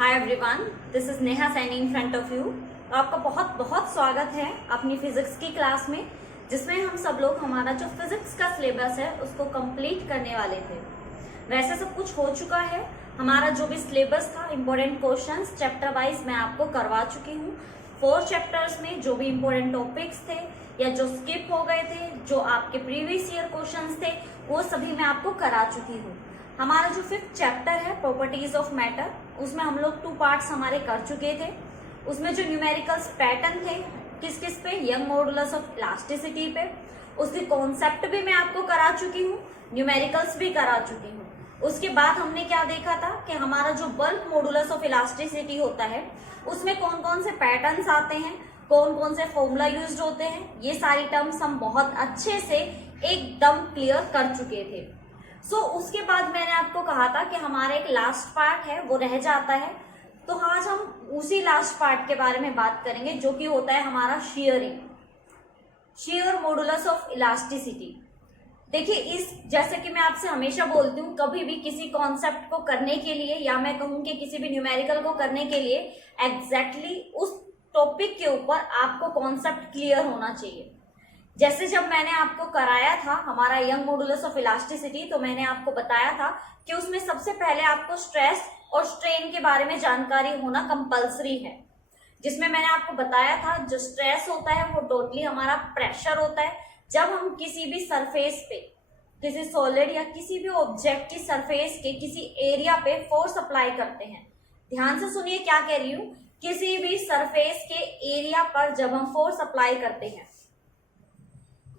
Hi everyone, this is Neha Saini in front of you. आपका बहुत बहुत स्वागत है अपनी फिजिक्स की क्लास में, जिसमें हम सब लोग हमारा जो फिजिक्स का सिलेबस है उसको कंप्लीट करने वाले थे। वैसे सब कुछ हो चुका है। हमारा जो भी सिलेबस था, इंपॉर्टेंट क्वेश्चंस चैप्टर वाइज मैं आपको करवा चुकी हूँ। 4 चैप्टर्स में जो भी इंपॉर्टेंट टॉपिक्स थे या जो स्किप हो गए थे, जो आपके प्रीवियस ईयर क्वेश्चंस थे, वो सभी मैं आपको करा चुकी हूँ। हमारा जो 5th चैप्टर है प्रॉपर्टीज ऑफ मैटर, उसमें हम लोग 2 पार्ट्स हमारे कर चुके थे। उसमें जो न्यूमेरिकल्स पैटर्न थे किस किस पे, यंग मॉडुलस ऑफ इलास्टिसिटी पे, उसकी कॉन्सेप्ट भी मैं आपको करा चुकी हूँ, न्यूमेरिकल्स भी करा चुकी हूँ। उसके बाद हमने क्या देखा था कि हमारा जो बल्क मॉडुलस ऑफ इलास्टिसिटी होता है उसमें कौन कौन से पैटर्न्स आते हैं, कौन कौन से फॉर्मूला यूज्ड होते हैं, ये सारी टर्म्स हम बहुत अच्छे से एकदम क्लियर कर चुके थे। उसके बाद मैंने आपको कहा था कि हमारा एक लास्ट पार्ट है वो रह जाता है, तो आज हम उसी लास्ट पार्ट के बारे में बात करेंगे, जो कि होता है हमारा शेयर मॉडुलस ऑफ इलास्टिसिटी। देखिए, जैसे कि मैं आपसे हमेशा बोलती हूँ, कभी भी किसी कॉन्सेप्ट को करने के लिए, या मैं कहूँ कि किसी भी न्यूमेरिकल को करने के लिए, एग्जैक्टली उस टॉपिक के ऊपर आपको कॉन्सेप्ट क्लियर होना चाहिए। जैसे जब मैंने आपको कराया था हमारा यंग मॉडुलस ऑफ इलास्टिसिटी, तो मैंने आपको बताया था कि उसमें सबसे पहले आपको स्ट्रेस और स्ट्रेन के बारे में जानकारी होना कंपलसरी है। जिसमें मैंने आपको बताया था जो स्ट्रेस होता है वो टोटली हमारा प्रेशर होता है। जब हम किसी भी सरफेस पे, किसी सॉलिड या किसी भी ऑब्जेक्ट की सरफेस के किसी एरिया पे फोर्स अप्लाई करते हैं, ध्यान से सुनिए क्या कह रही हूँ, किसी भी सरफेस के एरिया पर जब हम फोर्स अप्लाई करते हैं,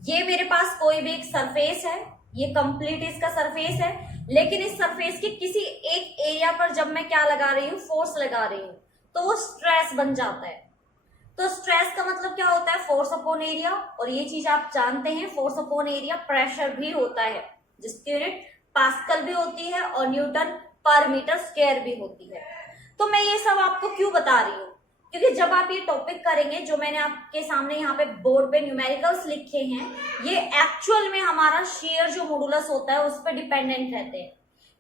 ये मेरे पास कोई भी एक सरफेस है, ये कंप्लीट इसका सरफेस है, लेकिन इस सरफेस के किसी एक एरिया पर जब मैं क्या लगा रही हूँ, फोर्स लगा रही हूँ, तो वो स्ट्रेस बन जाता है। तो स्ट्रेस का मतलब क्या होता है, फोर्स अपॉन एरिया। और ये चीज आप जानते हैं, फोर्स अपॉन एरिया प्रेशर भी होता है, जिसकी यूनिट पास्कल भी होती है और न्यूटन पर मीटर स्क्वायर भी होती है। तो मैं ये सब आपको क्यों बता रही हूँ, क्योंकि जब आप ये टॉपिक करेंगे, जो मैंने आपके सामने यहाँ पे बोर्ड पे न्यूमेरिकल्स लिखे हैं, ये एक्चुअल में हमारा शेयर जो मॉडुलस होता है उस पर डिपेंडेंट रहते हैं।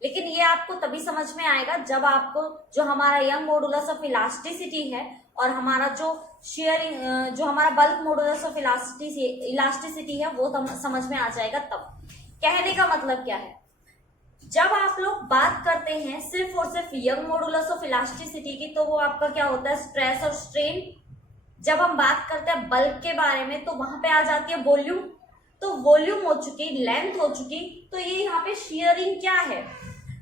लेकिन ये आपको तभी समझ में आएगा जब आपको जो हमारा यंग मॉडुलस ऑफ इलास्टिसिटी है और हमारा जो शेयरिंग, जो हमारा बल्क मॉडुलस ऑफ इलास्टिसिटी है वो समझ में आ जाएगा। तब कहने का मतलब क्या है, जब आप लोग बात करते हैं सिर्फ और सिर्फ यंग मॉडुलस ऑफ इलास्टिसिटी की, तो वो आपका क्या होता है, स्ट्रेस और स्ट्रेन। जब हम बात करते हैं बल्क के बारे में, तो वहां पे आ जाती है वॉल्यूम। तो वॉल्यूम हो चुकी, लेंथ हो चुकी, तो ये यहाँ पे शेयरिंग क्या है,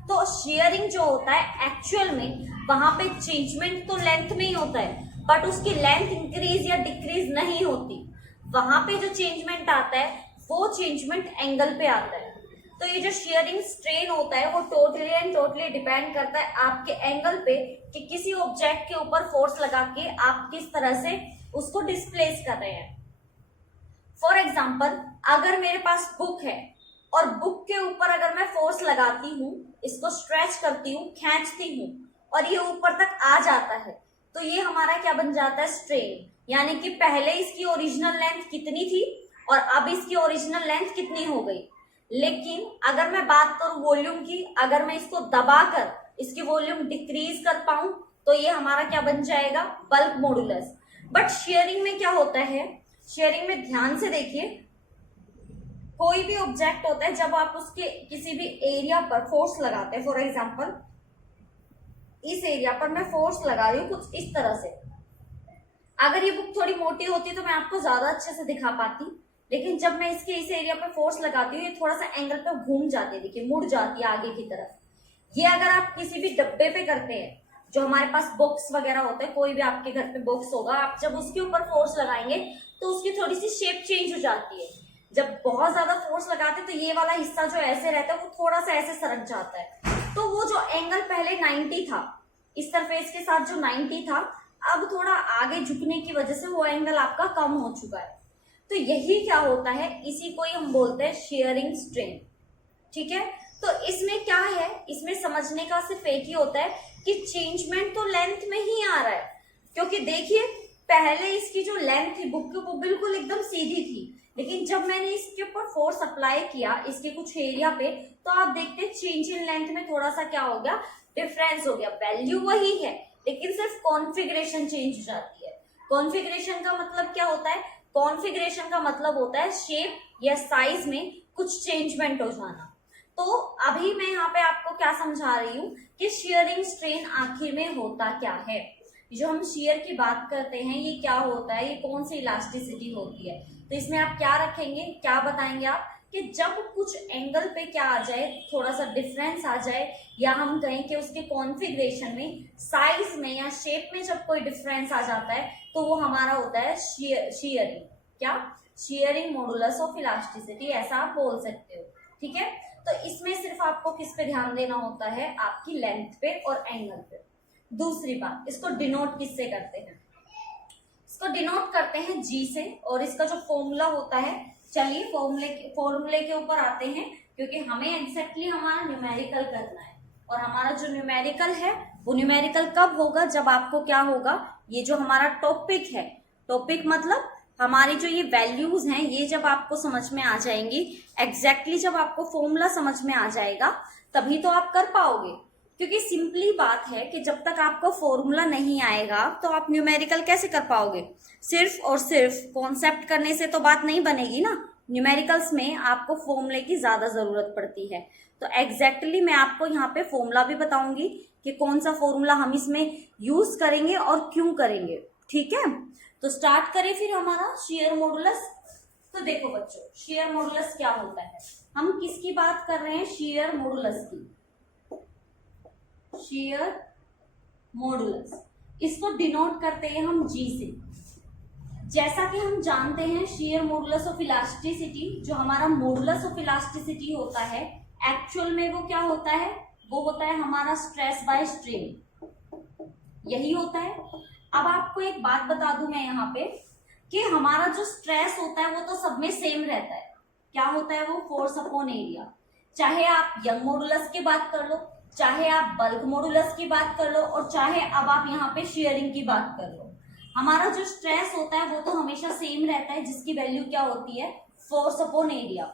तो शेयरिंग जो होता है एक्चुअल में वहां पे चेंजमेंट तो लेंथ में ही होता है, बट उसकी लेंथ इंक्रीज या डिक्रीज नहीं होती। वहां पे जो चेंजमेंट आता है वो चेंजमेंट एंगल पे आता है। तो ये जो शेयरिंग स्ट्रेन होता है वो टोटली एंड टोटली डिपेंड करता है आपके एंगल पे, कि किसी ऑब्जेक्ट के ऊपर फोर्स लगा के आप किस तरह से उसको डिस्प्लेस कर रहे हैं। फॉर एग्जाम्पल, अगर मेरे पास बुक है और बुक के ऊपर अगर मैं फोर्स लगाती हूँ, इसको स्ट्रेच करती हूँ, खींचती हूँ, और ये ऊपर तक आ जाता है, तो ये हमारा क्या बन जाता है, स्ट्रेन। यानी कि पहले इसकी ओरिजिनल लेंथ कितनी थी और अब इसकी ओरिजिनल लेंथ कितनी हो गई। लेकिन अगर मैं बात करूं वॉल्यूम की, अगर मैं इसको दबाकर इसकी वॉल्यूम डिक्रीज कर पाऊं, तो ये हमारा क्या बन जाएगा, बल्क मॉडुलस। बट शेयरिंग में क्या होता है, शेयरिंग में ध्यान से देखिए, कोई भी ऑब्जेक्ट होता है, जब आप उसके किसी भी एरिया पर फोर्स लगाते हैं, फॉर एग्जाम्पल इस एरिया पर मैं फोर्स लगा रही हूँ कुछ इस तरह से। अगर ये बुक थोड़ी मोटी होती तो मैं आपको ज्यादा अच्छे से दिखा पाती, लेकिन जब मैं इसके इस एरिया पे फोर्स लगाती हूँ, ये थोड़ा सा एंगल पे घूम जाती है, देखिए मुड़ जाती है आगे की तरफ। ये अगर आप किसी भी डब्बे पे करते हैं, जो हमारे पास बॉक्स वगैरह होते हैं, कोई भी आपके घर पे बॉक्स होगा, आप जब उसके ऊपर फोर्स लगाएंगे तो उसकी थोड़ी सी शेप चेंज हो जाती है। जब बहुत ज्यादा फोर्स लगाते हैं तो ये वाला हिस्सा जो ऐसे रहता है वो थोड़ा सा ऐसे सरक जाता है। तो वो जो एंगल पहले 90 था, इस सरफेस के साथ जो 90 था, अब थोड़ा आगे झुकने की वजह से वो एंगल आपका कम हो चुका है। तो यही क्या होता है, इसी को ही हम बोलते हैं शेयरिंग स्ट्रेन। ठीक है, तो इसमें क्या है, इसमें समझने का सिर्फ एक ही होता है कि चेंजमेंट तो लेंथ में ही आ रहा है। क्योंकि देखिए, पहले इसकी जो लेंथ थी बुक की वो बिल्कुल एकदम सीधी थी, लेकिन जब मैंने इसके ऊपर फोर्स अप्लाई किया इसके कुछ एरिया पे, तो आप देखते हैं चेंज इन लेंथ में थोड़ा सा क्या हो गया, डिफरेंस हो गया, वैल्यू वही है लेकिन सिर्फ कॉन्फ़िगरेशन चेंज हो जाती है। कॉन्फ़िगरेशन का मतलब क्या होता है? कॉन्फ़िगरेशन का मतलब होता है शेप या साइज में कुछ चेंजमेंट हो जाना। तो अभी मैं यहाँ पे आपको क्या समझा रही हूँ कि शियरिंग स्ट्रेन आखिर में होता क्या है। जो हम शियर की बात करते हैं ये क्या होता है, ये कौन सी इलास्टिसिटी होती है। तो इसमें आप क्या रखेंगे, क्या बताएंगे आप कि जब कुछ एंगल पे क्या आ जाए, थोड़ा सा डिफरेंस आ जाए, या हम कहें कि उसके कॉन्फ़िगरेशन में, साइज में या शेप में जब कोई डिफरेंस आ जाता है तो वो हमारा होता है शियरिंग। क्या? शियरिंग मॉडुलस ऑफ इलास्टिसिटी, ऐसा आप बोल सकते हो। ठीक है, तो इसमें सिर्फ आपको किस पे ध्यान देना होता है? आपकी लेंथ पे और एंगल पे। दूसरी बात, इसको डिनोट किससे करते हैं? इसको डिनोट करते हैं जी से, और इसका जो फॉर्मूला होता है, चलिए फॉर्मूले के ऊपर आते हैं, क्योंकि हमें एग्जैक्टली हमारा न्यूमेरिकल करना है। और हमारा जो न्यूमेरिकल है वो न्यूमेरिकल कब होगा? जब आपको क्या होगा, ये जो हमारा टॉपिक है, टॉपिक मतलब हमारी जो ये वैल्यूज हैं, ये जब आपको समझ में आ जाएंगी, एग्जैक्टली जब आपको फॉर्मूला समझ में आ जाएगा तभी तो आप कर पाओगे। क्योंकि सिंपली बात है कि जब तक आपको फॉर्मूला नहीं आएगा तो आप न्यूमेरिकल कैसे कर पाओगे? सिर्फ और सिर्फ कॉन्सेप्ट करने से तो बात नहीं बनेगी ना। न्यूमेरिकल्स में आपको फॉर्मूले की ज्यादा जरूरत पड़ती है। तो एग्जैक्टली मैं आपको यहाँ पे फॉर्मूला भी बताऊंगी कि कौन सा फॉर्मूला हम इसमें यूज करेंगे और क्यों करेंगे। ठीक है, तो स्टार्ट करें फिर हमारा शियर मॉडुलस। तो देखो बच्चों, शियर मॉडुलस क्या होता है? हम किसकी बात कर रहे हैं? शियर मॉडुलस की। शियर मॉडुलस, इसको डिनोट करते हैं हम जी से। जैसा कि हम जानते हैं शियर मॉडुलस ऑफ इलास्टिसिटी, जो हमारा मॉडुलस ऑफ इलास्टिसिटी होता है, एक्चुअल में वो क्या होता है? वो होता है हमारा स्ट्रेस बाय स्ट्रेन, यही होता है। अब आपको एक बात बता दूं मैं यहाँ पे कि हमारा जो स्ट्रेस होता है वो तो सब में सेम रहता है। क्या होता है वो? Force upon area. चाहे आप यंग मॉडुलस की बात कर लो, चाहे आप बल्क मॉडुलस की बात कर लो, और चाहे अब आप यहाँ पे शेयरिंग की बात कर लो, हमारा जो स्ट्रेस होता है वो तो हमेशा सेम रहता है, जिसकी वैल्यू क्या होती है? Force upon area.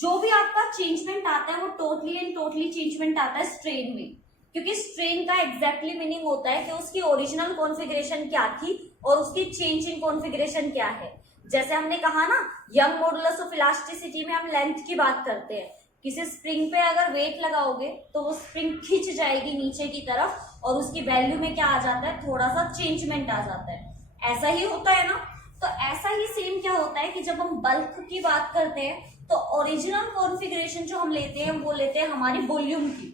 जो भी आपका चेंजमेंट आता है वो टोटली एंड टोटली चेंजमेंट आता है स्ट्रेन में, क्योंकि स्ट्रेन का एग्जैक्टली मीनिंग होता है कि उसकी ओरिजिनल कॉन्फ़िगरेशन क्या थी और उसकी चेंज इन कॉन्फ़िगरेशन क्या है। जैसे हमने कहा ना, यंग मॉडुलस ऑफ इलास्टिसिटी में हम लेंथ की बात करते हैं। किसी स्प्रिंग पे अगर वेट लगाओगे तो वो स्प्रिंग खिंच जाएगी नीचे की तरफ, और उसकी वैल्यू में क्या आ जाता है? थोड़ा सा चेंजमेंट आ जाता है। ऐसा ही होता है ना। तो ऐसा ही सेम क्या होता है कि जब हम बल्क की बात करते हैं तो ओरिजिनल कॉन्फ़िगरेशन जो हम लेते हैं वो लेते हैं हमारी वॉल्यूम की।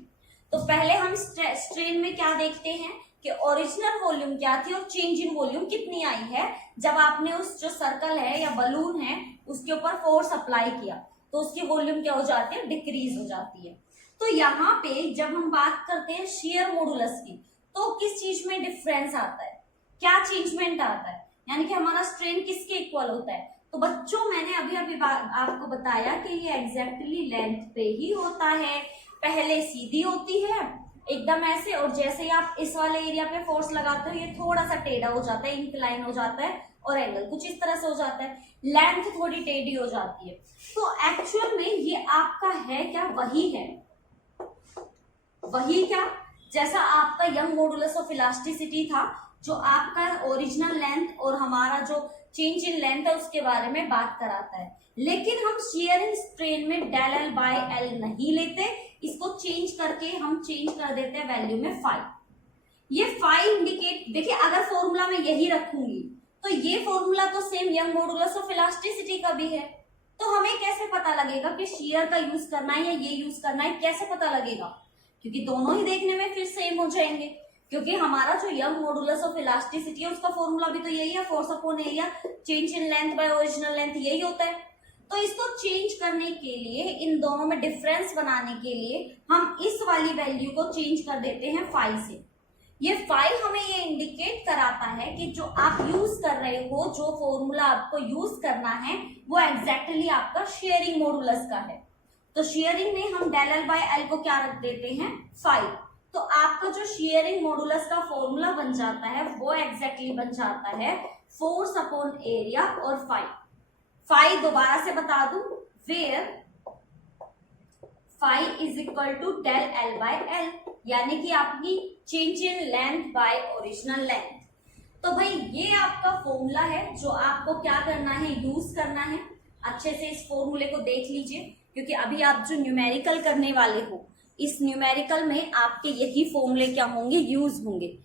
तो पहले हम स्ट्रेन में क्या देखते हैं कि ओरिजिनल वॉल्यूम क्या थी और चेंज इन वॉल्यूम कितनी आई है जब आपने उस जो सर्कल है या बलून है उसके ऊपर फोर्स अप्लाई किया, तो उसकी वॉल्यूम क्या हो जाती है? डिक्रीज हो जाती है। तो यहाँ पे जब हम बात करते हैं शियर मॉडुलस की, तो किस चीज में डिफरेंस आता है? क्या चेंजमेंट आता है? यानी कि हमारा स्ट्रेन किसके इक्वल होता है? तो बच्चों मैंने अभी अभी आपको बताया कि ये एग्जैक्टली लेंथ पे ही होता है। पहले सीधी होती है एकदम ऐसे, और जैसे ही आप इस वाले एरिया पे फोर्स लगाते हो ये थोड़ा सा टेढ़ा हो जाता है, इंक्लाइन हो जाता है, और एंगल कुछ इस तरह से हो जाता है, लेंथ थोड़ी टेढ़ी हो जाती है। तो एक्चुअल में ये आपका है क्या? वही है। वही क्या? जैसा आपका यंग मॉडुलस ऑफ इलास्टिसिटी था, जो आपका ओरिजिनल लेंथ और हमारा जो चेंज इन लेंथ है उसके बारे में बात कराता है। लेकिन हम शियरिंग स्ट्रेन में डेल एल बाय एल नहीं लेते, इसको चेंज करके हम चेंज कर देते हैं वैल्यू में फाई। ये फाई इंडिकेट, देखिए अगर फॉर्मूला में यही रखूंगी तो ये फॉर्मूला तो same young modulus of elasticity का भी है, तो हमें कैसे पता लगेगा कि शियर का यूज करना है या ये यूज करना है? कैसे पता लगेगा? क्योंकि दोनों ही देखने में फिर सेम हो जाएंगे, क्योंकि हमारा जो यंग मॉडुलस ऑफ इलास्टिसिटी है उसका फॉर्मूला भी तो यही है, force upon area change in length by original length, यही होता है। तो इसको चेंज करने के लिए, इन दोनों में डिफरेंस बनाने के लिए हम इस वाली वैल्यू को चेंज कर देते हैं फाई से। ये फाई हमें ये इंडिकेट कराता है कि जो आप यूज कर रहे हो, जो फॉर्मूला आपको यूज करना है वो एग्जैक्टली आपका शेयरिंग मॉडुलस का है। तो शेयरिंग में हम डेल एल बाय एल को क्या रख देते हैं? फाई। तो आपका जो शेयरिंग मॉडुलस का फॉर्मूला बन जाता है वो एग्जैक्टली बन जाता है फोर्स अपॉन एरिया और फाई। फाई दोबारा से बता दूं, where phi is equal to del L by L, यानी कि आपकी change in length by original length. तो भाई ये आपका फॉर्मूला है जो आपको क्या करना है, यूज करना है। अच्छे से इस फॉर्मूले को देख लीजिए, क्योंकि अभी आप जो न्यूमेरिकल करने वाले हो, इस न्यूमेरिकल में आपके यही फॉर्मूले क्या होंगे, यूज होंगे।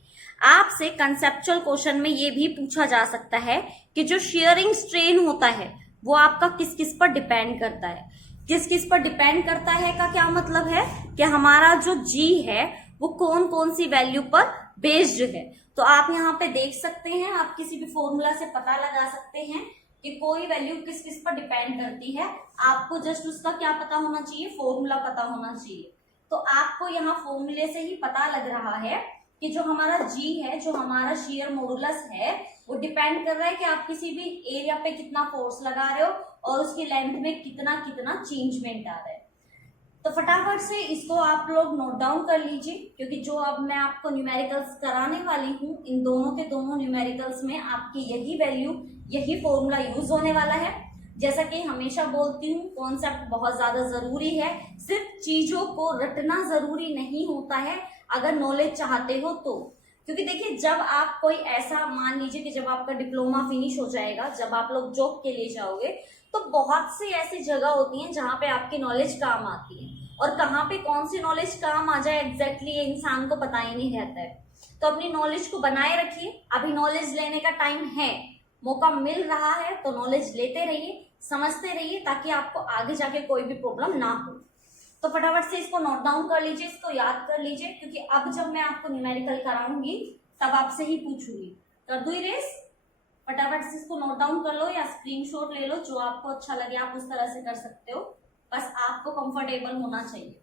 आपसे कंसेप्चुअल क्वेश्चन में ये भी पूछा जा सकता है कि जो शेयरिंग स्ट्रेन होता है वो आपका किस किस पर डिपेंड करता है। किस किस पर डिपेंड करता है का क्या मतलब है कि हमारा जो जी है वो कौन कौन सी वैल्यू पर बेस्ड है। तो आप यहाँ पे देख सकते हैं, आप किसी भी फॉर्मूला से पता लगा सकते हैं कि कोई वैल्यू किस किस पर डिपेंड करती है। आपको जस्ट उसका क्या पता होना चाहिए, फॉर्मूला पता होना चाहिए। तो आपको यहाँ फॉर्मूले से ही पता लग रहा है कि जो हमारा जी है, जो हमारा शेयर मॉडुलस है, वो डिपेंड कर रहा है कि आप किसी भी एरिया पे कितना फोर्स लगा रहे हो और उसकी लेंथ में कितना कितना चेंजमेंट आ रहा है। तो फटाफट से इसको आप लोग नोट डाउन कर लीजिए, क्योंकि जो अब मैं आपको न्यूमेरिकल्स कराने वाली हूँ, इन दोनों के दोनों न्यूमेरिकल्स में आपकी यही वैल्यू, यही फॉर्मूला यूज होने वाला है। जैसा कि हमेशा बोलती हूँ, कॉन्सेप्ट बहुत ज्यादा जरूरी है। सिर्फ चीजों को रटना जरूरी नहीं होता है अगर नॉलेज चाहते हो तो। क्योंकि देखिए, जब आप कोई ऐसा, मान लीजिए कि जब आपका डिप्लोमा फिनिश हो जाएगा, जब आप लोग जॉब के लिए जाओगे, तो बहुत सी ऐसी जगह होती हैं जहां पे आपकी नॉलेज काम आती है, और कहाँ पे कौन सी नॉलेज काम आ जाए एग्जैक्टली ये इंसान को पता ही नहीं रहता है। तो अपनी नॉलेज को बनाए रखिए। अभी नॉलेज लेने का टाइम है, मौका मिल रहा है, तो नॉलेज लेते रहिए, समझते रहिए, ताकि आपको आगे जाके कोई भी प्रॉब्लम ना हो। तो फटाफट से इसको नोट डाउन कर लीजिए, इसको याद कर लीजिए, क्योंकि अब जब मैं आपको न्यूमेरिकल कराऊंगी तब आपसे ही पूछूंगी। कर दूं इरेज? फटाफट से इसको नोट डाउन कर लो या स्क्रीनशॉट ले लो, जो आपको अच्छा लगे आप उस तरह से कर सकते हो, बस आपको कंफर्टेबल होना चाहिए।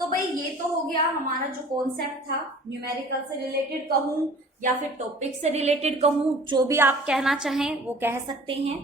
तो भाई ये तो हो गया हमारा जो कॉन्सेप्ट था, न्यूमेरिकल से रिलेटेड कहूं या फिर टॉपिक से रिलेटेड कहूं, जो भी आप कहना चाहें वो कह सकते हैं।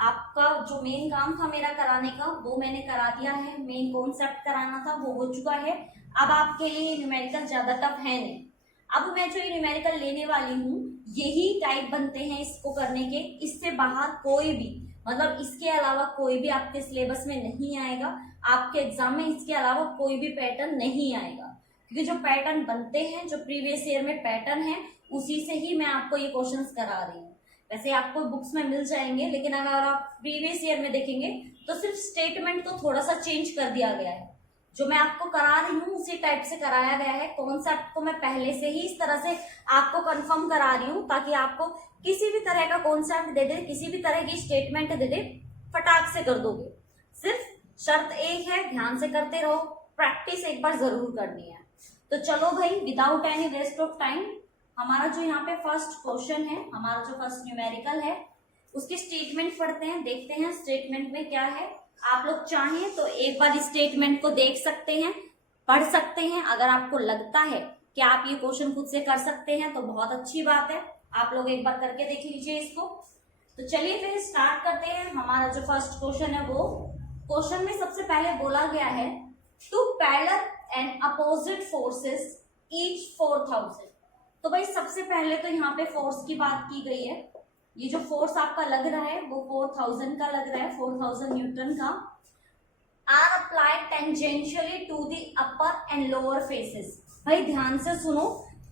आपका जो मेन काम था मेरा कराने का, वो मैंने करा दिया है। मेन कॉन्सेप्ट कराना था वो हो चुका है। अब आपके लिए न्यूमेरिकल ज्यादा टफ है नहीं। अब मैं जो ये न्यूमेरिकल लेने वाली हूँ, यही टाइप बनते हैं इसको करने के। इससे बाहर कोई भी, मतलब इसके अलावा कोई भी आपके सिलेबस में नहीं आएगा। आपके एग्जाम में इसके अलावा कोई भी पैटर्न नहीं आएगा, क्योंकि जो पैटर्न बनते हैं, जो प्रीवियस ईयर में पैटर्न है, उसी से ही मैं आपको ये क्वेश्चंस करा रही हूँ। वैसे आपको बुक्स में मिल जाएंगे, लेकिन अगर आप प्रीवियस ईयर में देखेंगे तो सिर्फ स्टेटमेंट को थोड़ा सा चेंज कर दिया गया है। जो मैं आपको करा रही हूँ उसी टाइप से कराया गया है। कॉन्सेप्ट को मैं पहले से ही इस तरह से आपको कंफर्म करा रही हूँ, ताकि आपको किसी भी तरह का कॉन्सेप्ट दे दे, किसी भी तरह की स्टेटमेंट दे दे, फटाक से कर दोगे। सिर्फ शर्त एक है, ध्यान से करते रहो, प्रैक्टिस एक बार जरूर करनी है। तो चलो भाई, without any waste of time, हमारा जो यहाँ पे फर्स्ट क्वेश्चन है, हमारा जो फर्स्ट न्यूमेरिकल है, उसके स्टेटमेंट पढ़ते हैं, देखते हैं स्टेटमेंट में क्या है। आप लोग चाहें तो एक बार स्टेटमेंट को देख सकते हैं, पढ़ सकते हैं। अगर आपको लगता है कि आप ये क्वेश्चन खुद से कर सकते हैं तो बहुत अच्छी बात है, आप लोग एक बार करके देख लीजिए इसको। तो चलिए फिर स्टार्ट करते हैं। हमारा जो फर्स्ट क्वेश्चन है, वो क्वेश्चन में सबसे पहले बोला गया है, two parallel and opposite forces each 4000। तो भाई सबसे पहले तो यहाँ पे फोर्स की बात की गई है। ये जो फोर्स आपका लग रहा है वो 4000 का लग रहा है, 4000 न्यूटन का। Are applied tangentially to the upper and lower faces. भाई ध्यान से सुनो,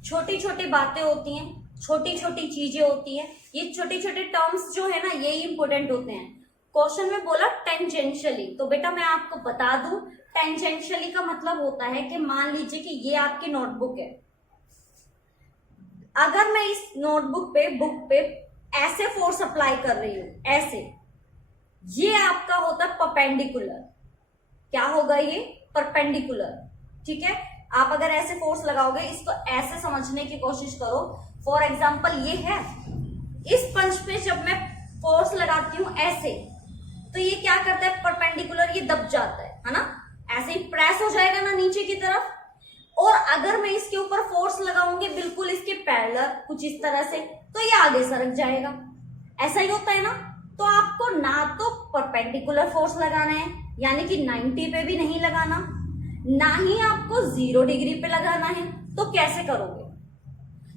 छोटी छोटी बातें होती हैं, छोटी छोटी चीजें होती हैं। ये छोटे छोटे टर्म्स जो है ना, यही इंपोर्टेंट होते हैं। क्वेश्चन में बोला टेंजेंशियली, तो बेटा मैं आपको बता दूं, टेंजेंशियली का मतलब होता है कि मान लीजिए कि ये आपकी नोटबुक है। अगर मैं इस नोटबुक पे, बुक पे ऐसे फोर्स अप्लाई कर रही हूं, ऐसे, ये आपका होता है परपेंडिकुलर। क्या होगा ये? परपेंडिकुलर। ठीक है, आप अगर ऐसे फोर्स लगाओगे, इसको ऐसे समझने की कोशिश करो। फॉर एग्जाम्पल ये है, इस पंच पे जब मैं फोर्स लगाती हूं ऐसे, तो ये क्या करता है? परपेंडिकुलर, ये दब जाता है ना, ऐसे ही प्रेस हो जाएगा ना नीचे की तरफ। और अगर मैं इसके ऊपर फोर्स लगाऊंगी बिल्कुल इसके पैरेलल, कुछ इस तरह से, तो ये आगे सरक जाएगा। ऐसा ही होता है ना। तो आपको ना तो परपेंडिकुलर फोर्स लगाना है, यानी कि 90 पे भी नहीं लगाना, ना ही आपको 0 डिग्री पे लगाना है। तो कैसे करोगे?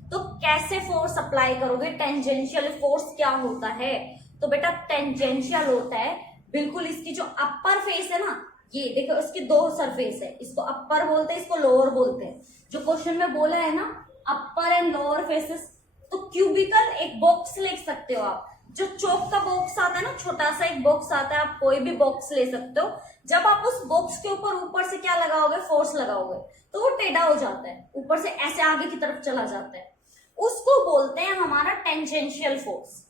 तो कैसे फोर्स अप्लाई करोगे? टेंजेंशियल फोर्स क्या होता है? तो बेटा टेंजेंशियल होता है बिल्कुल इसकी जो अपर फेस है ना, ये देखो इसकी दो सरफेस है, इसको अपर बोलते हैं, इसको लोअर बोलते हैं। जो क्वेश्चन में बोला है ना अपर एंड लोअर फेसेस, तो क्यूबिकल एक बॉक्स लिख सकते हो आप। जो चौक का बॉक्स आता है ना, छोटा सा एक बॉक्स आता है, आप कोई भी बॉक्स ले सकते हो। जब आप उस बॉक्स के ऊपर से क्या लगाओगे, फोर्स लगाओगे, तो वो टेढ़ा हो जाता है, ऊपर से ऐसे आगे की तरफ चला जाता है। उसको बोलते हैं हमारा टेंजेंशियल फोर्स,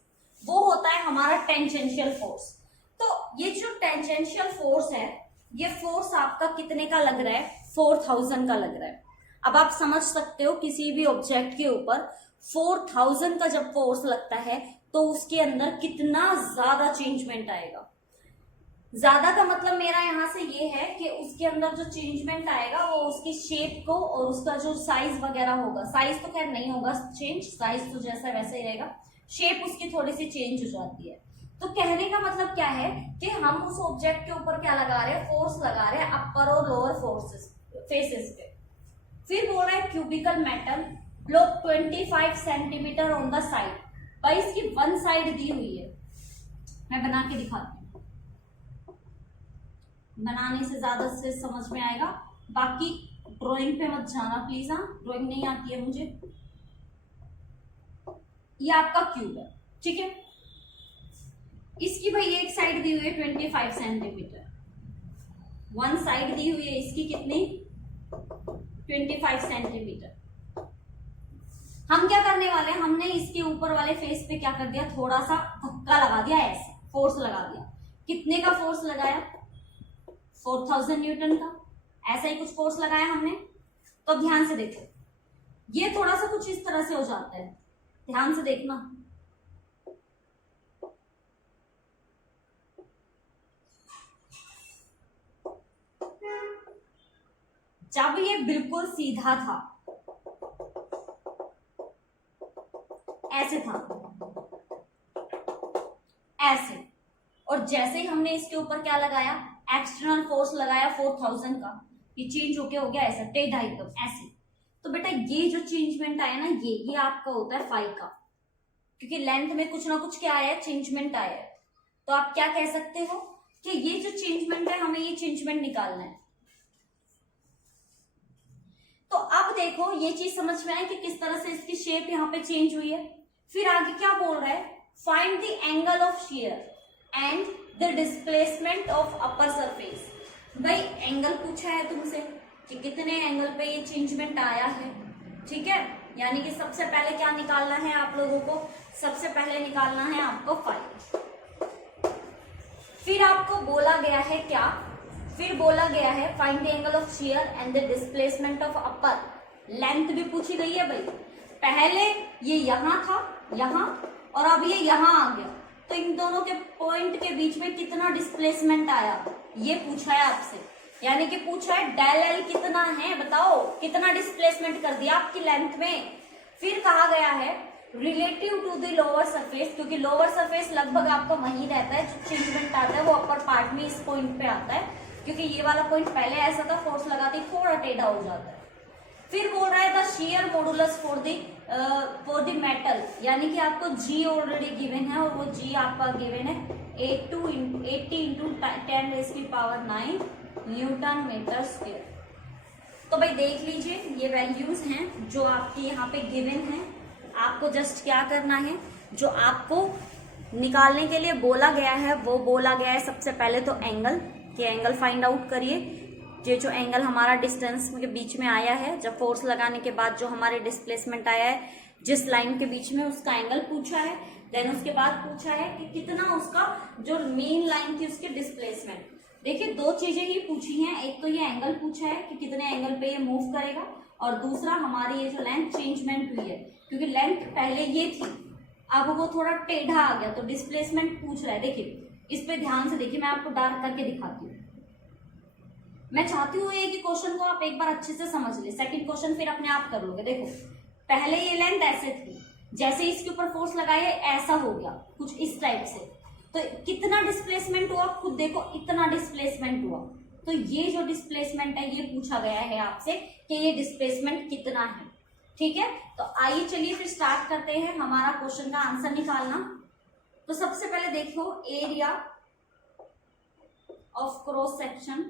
वो होता है हमारा टेंजेंशियल फोर्स। तो ये जो टेंजेंशियल फोर्स है, ये फोर्स आपका कितने का लग रहा है, 4000 का लग रहा है। अब आप समझ सकते हो किसी भी ऑब्जेक्ट के ऊपर 4000 का जब फोर्स लगता है तो उसके अंदर कितना ज्यादा चेंजमेंट आएगा। ज्यादा का मतलब मेरा यहाँ से ये है कि उसके अंदर जो चेंजमेंट आएगा वो उसकी शेप को और उसका जो साइज वगैरह होगा, साइज तो खैर नहीं होगा चेंज, साइज तो जैसा वैसे ही रहेगा, शेप उसकी थोड़ी सी चेंज हो जाती है। तो कहने का मतलब क्या है कि हम उस ऑब्जेक्ट के ऊपर क्या लगा रहे हैं, फोर्स लगा रहे हैं अपर और लोअर फोर्सेस फेसेस पे। फिर बोल रहा है cubical metal block 25 centimetre on the side. भाई इसकी वन साइड दी हुई है, मैं बना के दिखाती हूँ, बनाने से ज्यादा से समझ में आएगा। बाकी ड्राइंग पे मत जाना प्लीज, हाँ ड्राइंग नहीं आती है मुझे। ये आपका क्यूब है, ठीक है। इसकी भाई एक साइड दी हुई है 25 सेंटीमीटर, वन साइड दी हुई है इसकी कितनी, 25 सेंटीमीटर। हम क्या करने वाले हैं, हमने इसके ऊपर वाले फेस पे क्या कर दिया, थोड़ा सा धक्का लगा दिया, ऐसे फोर्स लगा दिया। कितने का फोर्स लगाया, 4000 न्यूटन का, ऐसा ही कुछ फोर्स लगाया हमने। तो ध्यान से देखो, ये थोड़ा सा कुछ इस तरह से हो जाता है, ध्यान से देखना। जब ये बिल्कुल सीधा था, ऐसे था, ऐसे, और जैसे ही हमने इसके ऊपर क्या लगाया, एक्सटर्नल फोर्स लगाया 4000 का, ये चेंज होके हो गया ऐसा टेढ़ा एकदम ऐसे। तो बेटा ये जो चेंजमेंट आया ना, ये आपका होता है फाई का, क्योंकि लेंथ में कुछ ना कुछ क्या आया है, चेंजमेंट आया है। तो आप क्या कह सकते हो कि ये जो चेंजमेंट है, हमें ये चेंजमेंट निकालना है। तो अब देखो ये चीज समझ में आई कि किस तरह से इसकी शेप यहाँ पे चेंज हुई है। फिर आगे क्या बोल रहा है, find the angle of share and the displacement of upper surface. भाई एंगल पूछा है तुमसे कि कितने एंगल पे ये चेंजमेंट आया है, ठीक है। यानी कि सबसे पहले क्या निकालना है आप लोगों को, सबसे पहले निकालना है आपको फाई। फिर आपको बोला गया है क्या, फिर बोला गया है find the angle of share and the displacement of upper. Length भी पूछी गई है भाई, पहले ये यहां था, यहां, और अब ये यहां आ गया, तो इन दोनों के पॉइंट के बीच में कितना डिस्प्लेसमेंट आया, ये पूछा है आपसे। यानी कि पूछा है डेल एल कितना है, बताओ कितना डिस्प्लेसमेंट कर दिया आपकी लेंथ में। फिर कहा गया है relative to the lower surface, क्योंकि लोअर सरफेस लगभग आपका वहीं रहता है, जो चेंजमेंट आता है वो अपर पार्ट में इस पॉइंट पे आता है, क्योंकि ये वाला पॉइंट पहले ऐसा था, फोर्स लगाते थोड़ा टेढ़ा हो जाता है। फिर बोल रहा है the share modulus for the metal, यानी कि आपको जी ऑलरेडी गिवन है, और वो जी आपका गिवन है 80 इंटू 10⁻⁹ न्यूटन मीटर स्क्वायर। तो भाई देख लीजिए ये वैल्यूज हैं जो आपके यहाँ पे गिवन है। आपको जस्ट क्या करना है, जो आपको निकालने के लिए बोला गया है वो बोला गया है सबसे पहले तो एंगल, कि एंगल फाइंड आउट करिए। ये जो एंगल हमारा डिस्टेंस के बीच में आया है, जब फोर्स लगाने के बाद जो हमारे डिस्प्लेसमेंट आया है जिस लाइन के बीच में, उसका एंगल पूछा है। देन उसके बाद पूछा है कि कितना उसका जो मेन लाइन थी उसके डिस्प्लेसमेंट। देखिए दो चीजें ही पूछी हैं, एक तो ये एंगल पूछा है कि कितने एंगल पे ये मूव करेगा, और दूसरा हमारी ये जो लेंथ चेंजमेंट हुई है, क्योंकि लेंथ पहले ये थी अब वो थोड़ा टेढ़ा आ गया, तो डिस्प्लेसमेंट पूछ रहा है। देखिए इस पे ध्यान से देखिए, मैं आपको डार्क करके दिखाती हूँ। मैं चाहती हूँ ये कि क्वेश्चन को आप एक बार अच्छे से समझ ले, सेकंड क्वेश्चन फिर अपने आप कर लोगे। देखो पहले ये लेंथ ऐसे थी, जैसे इसके ऊपर फोर्स लगाए ऐसा हो गया कुछ इस टाइप से, तो कितना डिस्प्लेसमेंट हुआ खुद देखो, इतना डिस्प्लेसमेंट हुआ। तो ये जो डिस्प्लेसमेंट है ये पूछा गया है आपसे कि ये डिस्प्लेसमेंट कितना है, ठीक है। तो आइए चलिए फिर स्टार्ट करते हैं हमारा क्वेश्चन का आंसर निकालना। तो सबसे पहले देखो area of cross section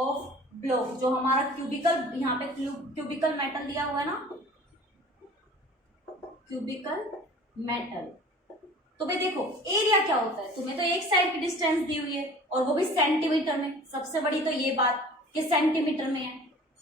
of block, जो हमारा क्यूबिकल, यहाँ पे क्यूबिकल मेटल दिया हुआ है ना, क्यूबिकल मेटल। तो भाई देखो एरिया क्या होता है, तुम्हें तो एक साइड की डिस्टेंस दी हुई है और वो भी सेंटीमीटर में। सबसे बड़ी तो ये बात कि सेंटीमीटर में है,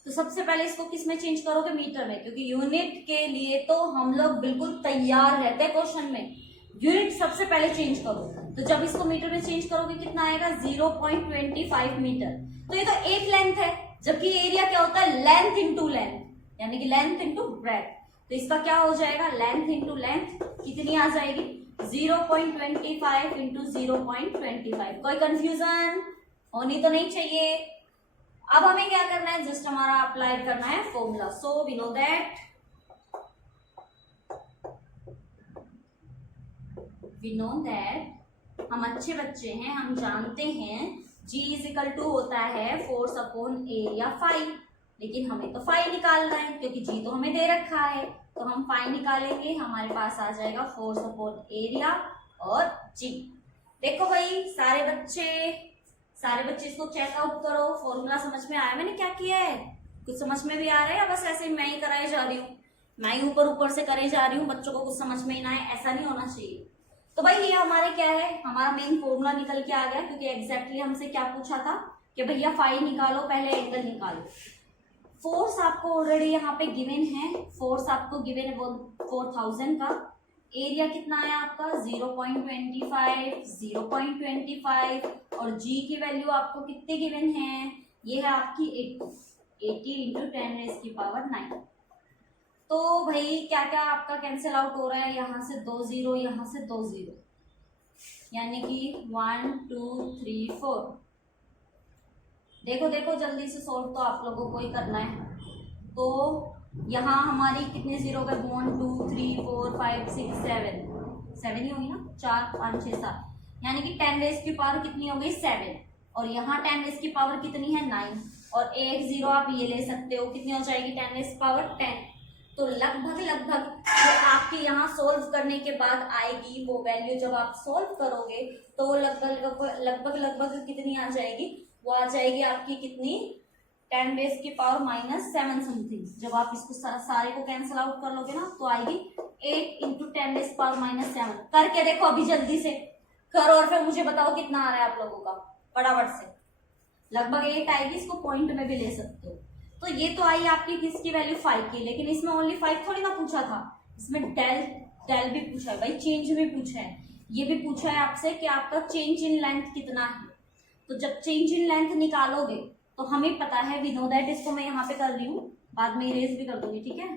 तो सबसे पहले इसको किस में चेंज करोगे, मीटर में, क्योंकि यूनिट के लिए तो हम लोग बिल्कुल तैयार रहते हैं क्वेश्चन में। यूनिट सबसे पहले चेंज करो, तो जब इसको मीटर में चेंज करोगे कितना आएगा, 0.25 मीटर। तो ये तो एक लेंथ है, जबकि एरिया क्या होता है, लेंथ इंटू लेंथ, यानी कि लेंथ इंटू ब्रेथ। तो इसका क्या हो जाएगा, लेंथ इंटू लेंथ कितनी आ जाएगी, 0.25 इंटू 0.25। कोई कंफ्यूजन होनी तो नहीं चाहिए। अब हमें क्या करना है, जस्ट हमारा अप्लाई करना है formula. So we know that हम अच्छे बच्चे हैं, हम जानते हैं G इज इक्वल टू होता है फोर्स अपॉन एरिया फाई। लेकिन हमें तो फाई निकालना है क्योंकि G तो हमें दे रखा है, तो हम फाई निकालेंगे, हमारे पास आ जाएगा फोर्स अपॉन एरिया और G। देखो भाई सारे बच्चे इसको चेकआउट करो, फॉर्मूला समझ में आया मैंने क्या किया है, कुछ समझ में भी आ रहा है या बस ऐसे ही मैं ही कराई जा रही हूँ, मैं ही ऊपर से करे जा रही हूँ, बच्चों को कुछ समझ में ही ना आए, ऐसा नहीं होना चाहिए। तो भाई ये हमारे क्या है, हमारा मेन फॉर्मूला निकल के आ गया, क्योंकि एग्जैक्टली हमसे क्या पूछा था कि भैया फाई निकालो, पहले एंगल निकालो। फोर्स आपको ऑलरेडी यहाँ पे गिवन है, फोर्स आपको गिवन है 4000 का, एरिया कितना है आपका 0.25, 0.25 और G की वैल्यू आपको कितने गिवन है, ये है आपकी 80 इंटू 10⁻⁹। तो भाई क्या क्या आपका कैंसिल आउट हो रहा है, यहाँ से 2 0, यहाँ से 2 0, यानी कि 1 2 3 4। देखो जल्दी से सोल्व तो आप लोगों को ही करना है। तो यहाँ हमारी कितने जीरो पे, 1 2 3 4 5 6 7 ही होगी ना, 4 5 6 7, यानी कि 10⁻⁴ कितनी हो गई 7, और यहाँ 10⁻⁴ कितनी है 9, और एक जीरो आप ये ले सकते हो, कितनी हो जाएगी 10⁻10। तो लगभग जो आपके यहाँ सोल्व करने के बाद आएगी वो वैल्यू, जब आप सोल्व करोगे तो लगभग कितनी आ जाएगी, वो आ जाएगी आपकी कितनी 10⁻⁻7 समथिंग। जब आप इसको सारे को कैंसिल आउट कर लोगे ना तो आएगी 8 इंटू 10⁻�7। करके देखो अभी जल्दी से करो और फिर मुझे बताओ कितना आ रहा है आप लोगों का, फटाफट से। लगभग 8 आएगी, इसको पॉइंट में भी ले सकते हो। तो ये तो आई आपकी किसकी वैल्यू 5 की, लेकिन इसमें ओनली 5 थोड़ी ना पूछा था, इसमें डेल भी पूछा है भाई, चेंज भी पूछा है, ये भी पूछा है आपसे कि आपका चेंज इन लेंथ कितना है। तो जब चेंज इन लेंथ निकालोगे तो हमें पता है, वी नो दैट, इसको मैं यहाँ पे कर रही हूँ, बाद में इरेज भी कर दूंगी, ठीक है।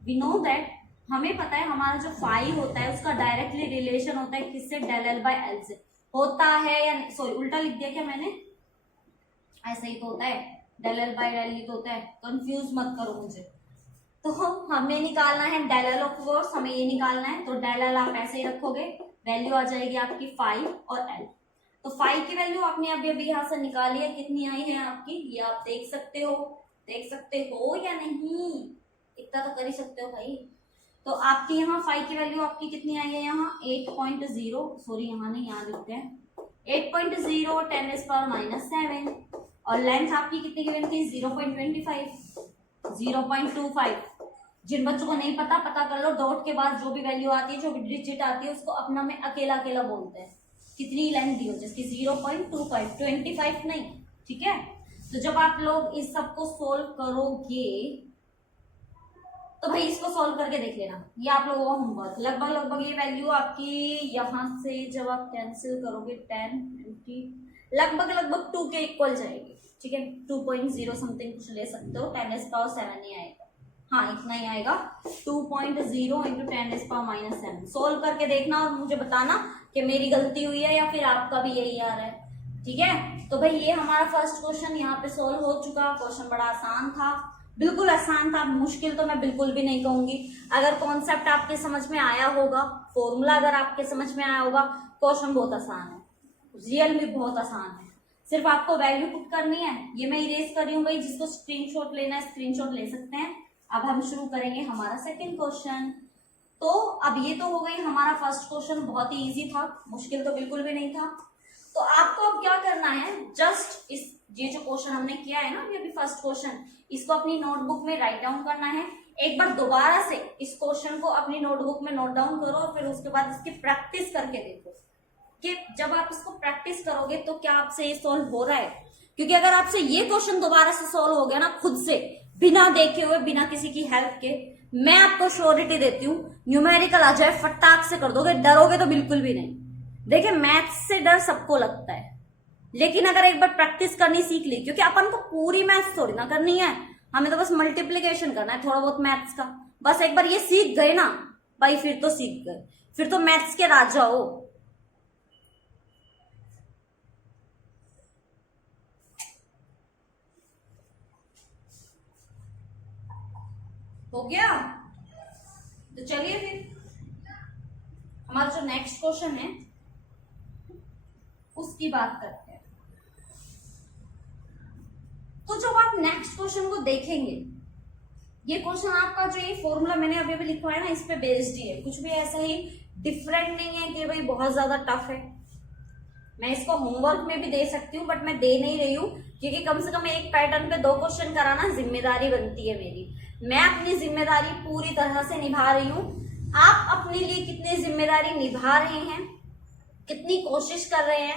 वी नो दैट हमें पता है हमारा जो फाई होता है उसका डायरेक्टली रिलेशन होता है किससे, डेल एल बाय एल से होता है, या सॉरी उल्टा लिख दिया क्या मैंने, ऐसा ही तो होता है, डेल एल बाय डेल ही तो होता है, कंफ्यूज मत करो मुझे। तो हमें निकालना है डेल एल ऑफ फोर्स, हमें ये निकालना है, तो डेल एल आप ऐसे ही रखोगे, वैल्यू आ जाएगी आपकी 5 और एल। तो 5 की वैल्यू आपने अभी यहाँ से निकाली है, कितनी आई है आपकी, ये आप देख सकते हो या नहीं, इतना तो कर ही सकते हो भाई। तो आपकी यहाँ 5 की वैल्यू आपकी कितनी आई है, यहाँ 8.0, सॉरी यहाँ नहीं, यहाँ लिखते हैं 8.0 10⁻⁻7, और लेंथ आपकी कितनी गिवन थी 0.25, 0.25। जिन बच्चों को नहीं पता कर लो, डॉट के बाद जो भी वैल्यू आती है, जो भी डिजिट आती है, उसको अपना में अकेला बोलते हैं, कितनी लेंथ दी हो, जिसकी 0.25, 25 नहीं, ठीक है। तो जब आप लोग इस सब को सोल्व करोगे तो भाई इसको सोल्व करके देख लेना, ये आप लोगों का होमवर्क। लगभग ये वैल्यू आपकी यहाँ से जब आप कैंसिल करोगे 10 20 लगभग 2 के इक्वल जाएगी, ठीक है। 2.0 समथिंग कुछ ले सकते हो, 10⁻7 नहीं आएगा, हाँ इतना ही आएगा, 2.0 इंटू 10⁻⁻7। सोल्व करके देखना और मुझे बताना कि मेरी गलती हुई है या फिर आपका भी यही आ रहा है, ठीक है। तो भाई ये हमारा फर्स्ट क्वेश्चन यहाँ पे सोल्व हो चुका। क्वेश्चन बड़ा आसान था, बिल्कुल आसान था, मुश्किल तो मैं बिल्कुल भी नहीं कहूंगी। अगर कॉन्सेप्ट आपके समझ में आया होगा, फॉर्मूला अगर आपके समझ में आया होगा, क्वेश्चन बहुत आसान है, रियल में बहुत आसान है। सिर्फ आपको वैल्यू पुट करनी है। ये मैं इरेज कर रही हूँ भाई, जिसको स्क्रीनशॉट लेना है स्क्रीनशॉट ले सकते हैं। अब हम शुरू करेंगे हमारा सेकंड क्वेश्चन। तो अब ये तो हो गई हमारा फर्स्ट क्वेश्चन, बहुत ही इजी था, मुश्किल तो बिल्कुल भी नहीं था। तो आपको अब क्या करना है, जस्ट इस ये जो क्वेश्चन हमने किया है ना अभी फर्स्ट क्वेश्चन, इसको अपनी नोटबुक में राइट डाउन करना है। एक बार दोबारा से इस क्वेश्चन को अपनी नोटबुक में नोट डाउन करो और फिर उसके बाद इसकी प्रैक्टिस करके देखो कि जब आप इसको प्रैक्टिस करोगे तो क्या आपसे ये सॉल्व हो रहा है। क्योंकि अगर आपसे ये क्वेश्चन दोबारा से सॉल्व हो गया ना खुद से, बिना देखे हुए, बिना किसी की हेल्प के, मैं आपको श्योरिटी देती हूँ न्यूमेरिकल आ जाए फटाक से कर दोगे, डरोगे तो बिल्कुल भी नहीं। देखिए मैथ्स से डर सबको लगता है, लेकिन अगर एक बार प्रैक्टिस करनी सीख ली, क्योंकि अपन को पूरी मैथ्स थोड़ी ना करनी है, हमें तो बस मल्टीप्लीकेशन करना है थोड़ा बहुत मैथ्स का, बस एक बार ये सीख गए ना भाई फिर तो सीख गए, फिर तो मैथ्स के राजा हो गया। तो चलिए फिर हमारा जो नेक्स्ट क्वेश्चन है उसकी बात करते हैं। तो जब आप नेक्स्ट क्वेश्चन को देखेंगे, ये क्वेश्चन आपका जो ये फॉर्मूला मैंने अभी भी लिखवाया ना, इस पे बेस्ड ही है, कुछ भी ऐसा ही डिफरेंट नहीं है कि भाई बहुत ज्यादा टफ है। मैं इसको होमवर्क में भी दे सकती हूँ बट मैं दे नहीं रही हूँ, क्योंकि कम से कम एक पैटर्न पे 2 क्वेश्चन कराना जिम्मेदारी बनती है मेरी। मैं अपनी जिम्मेदारी पूरी तरह से निभा रही हूँ। आप अपने लिए कितनी जिम्मेदारी निभा रहे हैं, कितनी कोशिश कर रहे हैं,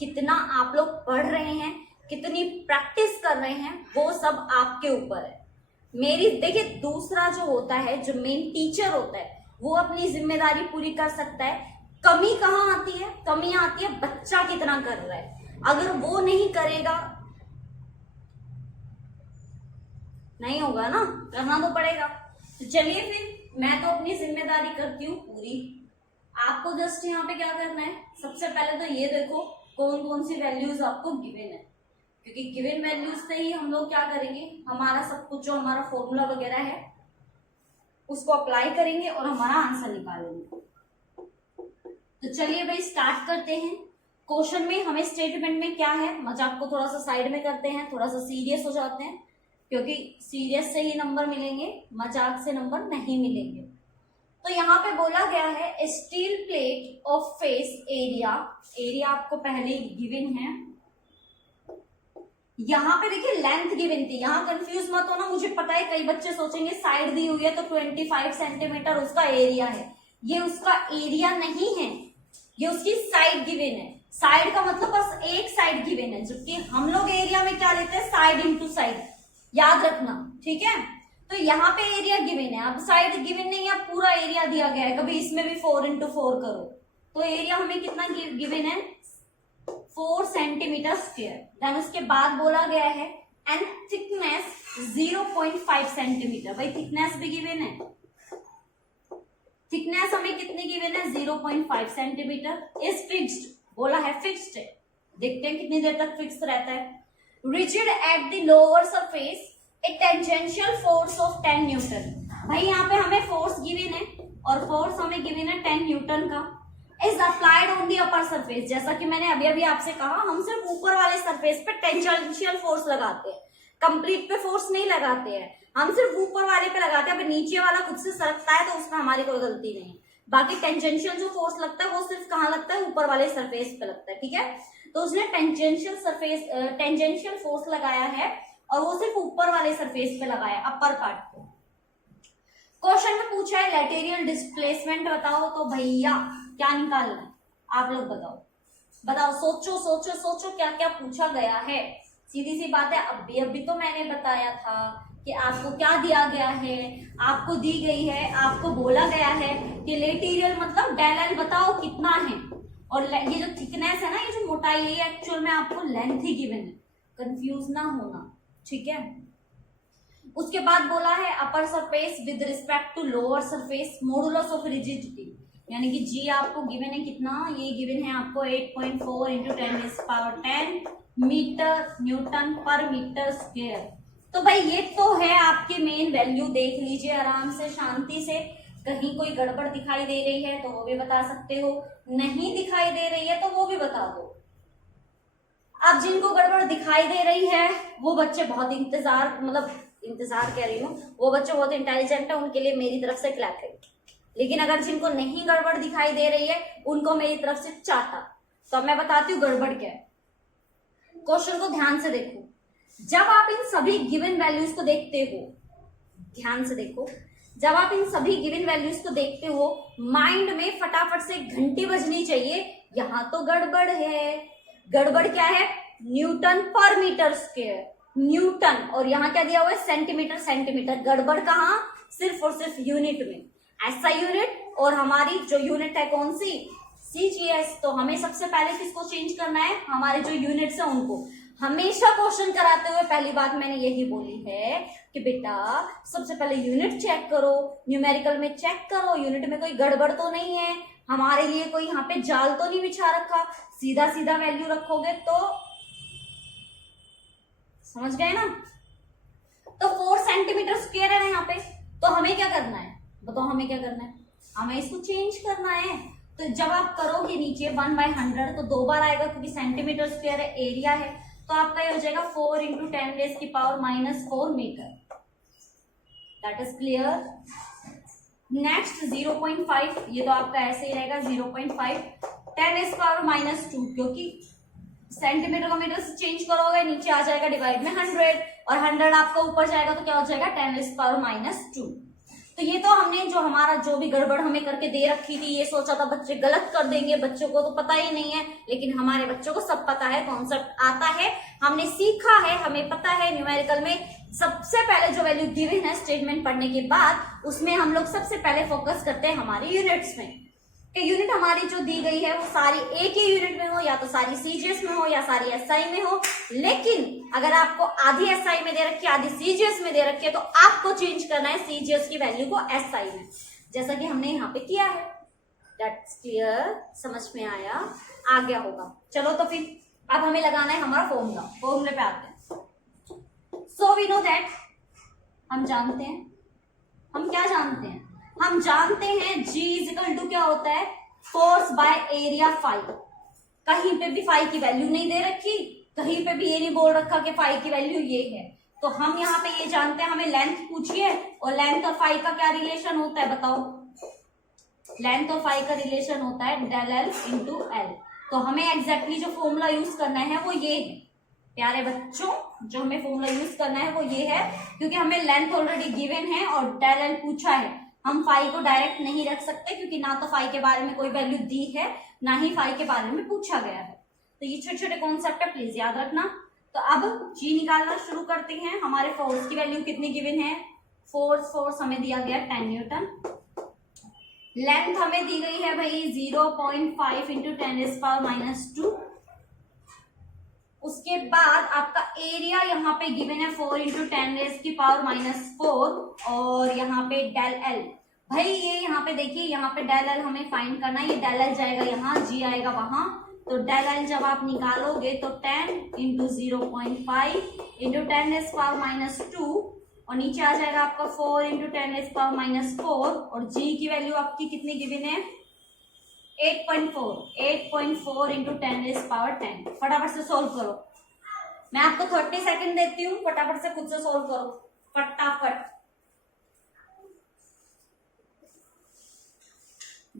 कितना आप लोग पढ़ रहे हैं, कितनी प्रैक्टिस कर रहे हैं, वो सब आपके ऊपर है। मेरी देखिए, दूसरा जो होता है, जो मेन टीचर होता है, वो अपनी जिम्मेदारी पूरी कर सकता है। कमी कहाँ आती है? कमी आती है बच्चा कितना कर रहा है। अगर वो नहीं करेगा नहीं होगा ना, करना तो पड़ेगा। तो चलिए फिर मैं तो अपनी जिम्मेदारी करती हूँ पूरी। आपको जस्ट यहाँ पे क्या करना है, सबसे पहले तो ये देखो कौन कौन सी वैल्यूज आपको गिवन है, क्योंकि गिवन वैल्यूज से ही हम लोग क्या करेंगे, हमारा सब कुछ जो हमारा फॉर्मूला वगैरह है उसको अप्लाई करेंगे और हमारा आंसर निकालेंगे। तो चलिए भाई स्टार्ट करते हैं। क्वेश्चन में हमें स्टेटमेंट में क्या है, मजाक को थोड़ा सा साइड में करते हैं, थोड़ा सा सीरियस हो जाते हैं, क्योंकि सीरियस से ही नंबर मिलेंगे, मजाक से नंबर नहीं मिलेंगे। तो यहाँ पे बोला गया है steel plate of face area, area आपको पहले गिवन है। यहाँ पे देखिए लेंथ गिवन थी, यहाँ कंफ्यूज मत होना, मुझे पता है कई बच्चे सोचेंगे साइड दी हुई है तो 25 सेंटीमीटर उसका एरिया है। ये उसका एरिया नहीं है, ये उसकी साइड गिवन है। साइड का मतलब बस एक साइड गिवन है, जबकि हम लोग एरिया में क्या लेते हैं, साइड इंटू साइड, याद रखना, ठीक है। तो यहाँ पे एरिया गिवन है, अब साइड गिवन नहीं है, पूरा एरिया दिया गया है, कभी इसमें भी 4 इंटू 4 करो तो एरिया हमें कितना गिवन है, 4 सेंटीमीटर स्क्वायर। देन उसके बाद बोला गया है एंड थिकनेस 0.5 सेंटीमीटर। भाई थिकनेस भी गिवन है, थिकनेस हमें कितनी गिवन है, 0.5 सेंटीमीटर। इज फिक्स्ड, बोला है फिक्स्ड है, देखते हैं कितनी देर तक फिक्स रहता है। Rigid at the lower surface A tangential force of 10 Newton. भाई यहाँ पे हमें फोर्स गिवन है और फोर्स हमें गिवन है 10 न्यूटन का। Is applied on the upper surface, जैसा कि मैंने अभी अभी आपसे कहा, हम सिर्फ ऊपर वाले सरफेस पे टेंजेंशियल फोर्स लगाते हैं, कंप्लीट पे फोर्स नहीं लगाते हैं, हम सिर्फ ऊपर वाले पे लगाते हैं। अगर नीचे वाला खुद से सरकता है तो उसमें हमारी कोई गलती नहीं है। बाकी टेंजेंशियल जो फोर्स लगता है वो सिर्फ कहाँ लगता है, ऊपर वाले सरफेस पे लगता है, ठीक है। तो उसने टेंजेंशियल फोर्स लगाया है और वो सिर्फ ऊपर वाले सरफेस पे लगाया, अपर पार्ट पे। क्वेश्चन में पूछा है लेटेरियल डिस्प्लेसमेंट बताओ, तो भैया क्या निकालना है, आप लोग बताओ, बताओ, सोचो सोचो सोचो क्या क्या पूछा गया है। सीधी सी बात है, अभी तो मैंने बताया था कि आपको क्या दिया गया है, आपको दी गई है, आपको बोला गया है कि लेटेरियल मतलब डेल एल बताओ कितना है, और ये जो थिकनेस है ना, ये जो मोटाई है, ये एक्चुअल में आपको लेंथ ही गिवन है, कंफ्यूज ना होना, ठीक है। उसके बाद बोला है upper surface with respect to lower surface modulus of rigidity, यानी कि जी आपको गिवन है कितना, ये गिवन है आपको 8.4 इंटू 10⁻10 मीटर न्यूटन पर मीटर स्क्वायर। तो भाई ये तो है आपकी मेन वैल्यू, देख लीजिए आराम से शांति से, कहीं कोई गड़बड़ दिखाई दे रही है तो वो भी बता सकते हो, नहीं दिखाई दे रही है तो वो भी बता दो। अब जिनको गड़बड़ दिखाई दे रही है वो बच्चे बहुत इंतजार कह रही हूँ, वो बच्चे बहुत इंटेलिजेंट है, उनके लिए मेरी तरफ से क्लैप है। लेकिन अगर जिनको नहीं गड़बड़ दिखाई दे रही है उनको मेरी तरफ से चाटा, तो अब मैं बताती हूँ गड़बड़ क्या है। क्वेश्चन को ध्यान से देखो, जब आप इन सभी गिवन वैल्यूज को देखते हो, ध्यान से देखो, जब आप इन सभी गिवन वैल्यूज को देखते हो, माइंड में फटाफट से घंटी बजनी चाहिए, यहां तो गड़बड़ है। गड़बड़ क्या है? न्यूटन पर मीटर स्क्वायर, न्यूटन, और यहाँ क्या दिया हुआ है? सेंटीमीटर। सेंटीमीटर। गड़बड़ कहाँ? सिर्फ और सिर्फ यूनिट में, ऐसा यूनिट, और हमारी जो यूनिट है कौन सी? सीजीएस। तो हमें सबसे पहले किसको चेंज करना है? हमारे जो यूनिट्स है उनको। हमेशा क्वेश्चन कराते हुए पहली बात मैंने यही बोली है कि बेटा सबसे पहले यूनिट चेक करो, न्यूमेरिकल में चेक करो, यूनिट में कोई गड़बड़ तो नहीं है, हमारे लिए कोई यहाँ पे जाल तो नहीं बिछा रखा। सीधा सीधा वैल्यू रखोगे तो समझ गए ना। तो 4 सेंटीमीटर स्क्वायर है ना यहाँ पे, तो हमें क्या करना है? बताओ हमें क्या करना है? हमें इसको चेंज करना है। तो जब आप करोगे नीचे 1/100 तो 2 बार आएगा, क्योंकि सेंटीमीटर स्क्वायर है, एरिया है, तो आपका ये हो जाएगा 4 × 10⁻⁻⁴ metre. That is clear. Next 0.5, ये तो आपका ऐसे ही रहेगा 0.5 10⁻², क्योंकि सेंटीमीटर को मीटर से चेंज करोगे नीचे आ जाएगा डिवाइड में 100, और 100 आपका ऊपर जाएगा तो क्या हो जाएगा? 10⁻²। तो ये तो हमने जो हमारा जो भी गड़बड़ हमें करके दे रखी थी, ये सोचा था बच्चे गलत कर देंगे, बच्चों को तो पता ही नहीं है, लेकिन हमारे बच्चों को सब पता है, कॉन्सेप्ट आता है, हमने सीखा है, हमें पता है। न्यूमेरिकल में सबसे पहले जो वैल्यू गिवन है स्टेटमेंट पढ़ने के बाद, उसमें हम लोग सबसे पहले फोकस करते हैं हमारी यूनिट्स में, कि यूनिट हमारी जो दी गई है वो सारी एक ही यूनिट में हो, या तो सारी सीजीएस में हो या सारी एसआई में हो। लेकिन अगर आपको आधी एसआई में दे रखी है, आधी सीजीएस में दे रखी है, तो आपको चेंज करना है सीजीएस की वैल्यू को एसआई में, जैसा कि हमने यहाँ पे किया है। दैट्स क्लियर, समझ में आया? आ गया होगा। चलो तो फिर अब हमें लगाना है हमारा फॉर्मूला। फॉर्मूले पे आते हैं। सो वी नो दैट, हम जानते हैं, हम क्या जानते हैं? हम जानते हैं G = क्या होता है? Force by area phi. कहीं पे भी फाई की वैल्यू नहीं दे रखी, कहीं पे भी ये नहीं बोल रखा कि फाई की वैल्यू ये है। तो हम यहाँ पे ये जानते हैं, हमें लेंथ पूछिए, और लेंथ और फाई का क्या रिलेशन होता है बताओ? लेंथ और फाई का रिलेशन होता है del L × L। तो हमें एग्जैक्टली जो फॉर्मूला यूज करना है वो ये है प्यारे बच्चों, जो हमें फॉर्मूला यूज करना है वो ये है, क्योंकि हमें लेंथ ऑलरेडी गिवन है और del L पूछा है। हम फाई को डायरेक्ट नहीं रख सकते, क्योंकि ना तो फाई के बारे में कोई वैल्यू दी है, ना ही फाई के बारे में पूछा गया है। तो ये छोटे छोटे कॉन्सेप्ट है, प्लीज याद रखना। तो अब जी निकालना शुरू करते हैं। हमारे फोर्स की वैल्यू कितनी गिवन है? फोर्स हमें दिया गया 10 न्यूटन। लेंथ हमें दी गई है भाई 0.5 × 10⁻²। उसके बाद आपका एरिया यहाँ पे गिवन है 4 × 10⁻⁴, और यहाँ पे del L भाई, ये यहाँ पे देखिए, यहाँ पे del L हमें फाइंड करना है। ये del L जाएगा यहाँ, G आएगा वहां, तो del L जब आप निकालोगे तो 10 × 0.5 × 10⁻², और नीचे आ जाएगा आपका 4 × 10⁻⁴, और G की वैल्यू आपकी कितनी गिवन है? 8.4 × 10⁻10। फटाफट से सोल्व करो। मैं आपको 30 सेकंड देती हूँ, फटाफट से खुद से सोल्व करो, फटाफट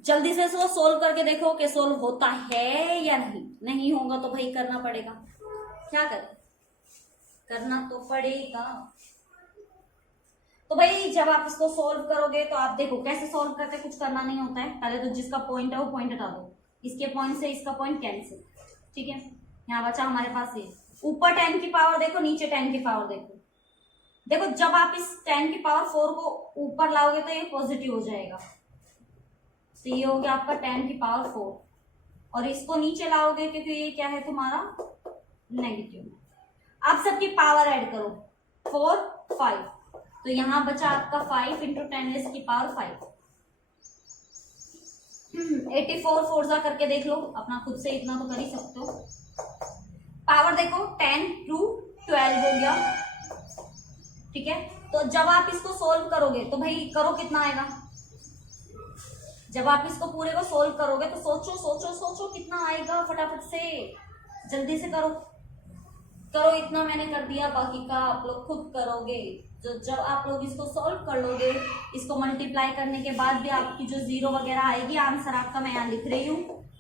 जल्दी से सोल्व करके देखो कि सोल्व होता है या नहीं। नहीं होगा तो भाई करना पड़ेगा, क्या करें, करना तो पड़ेगा। तो भाई जब आप इसको सोल्व करोगे तो आप देखो कैसे सोल्व करते, कुछ करना नहीं होता है। पहले तो जिसका पॉइंट है वो पॉइंट हटा दो, इसके पॉइंट से इसका पॉइंट कैंसिल, ठीक है। यहाँ बचा हमारे पास ये, ऊपर 10 की पावर देखो, नीचे 10 की पावर देखो। देखो जब आप इस 10 की पावर 4 को ऊपर लाओगे तो ये पॉजिटिव हो जाएगा, तो ये हो गया आपका 10 की पावर 4, और इसको नीचे लाओगे क्योंकि ये क्या है तुम्हारा नेगेटिव। अब सबकी पावर ऐड करो, 4 5, तो यहां बचा आपका 5 × 10⁻⁵। 84 4 करके देख लो, अपना खुद से इतना तो कर ही सकते हो। पावर देखो 10 × 12 हो गया, ठीक है। तो जब आप इसको सोल्व करोगे तो भाई करो कितना आएगा। जब आप इसको पूरे को सोल्व करोगे तो सोचो सोचो सोचो कितना आएगा, फटाफट से जल्दी से करो करो। इतना मैंने कर दिया, बाकी का आप लोग खुद करोगे। तो जब आप लोग इसको सॉल्व कर लोगे, इसको मल्टीप्लाई करने के बाद भी आपकी जो जीरो वगैरह आएगी, आंसर आपका मैं यहाँ लिख रही हूँ,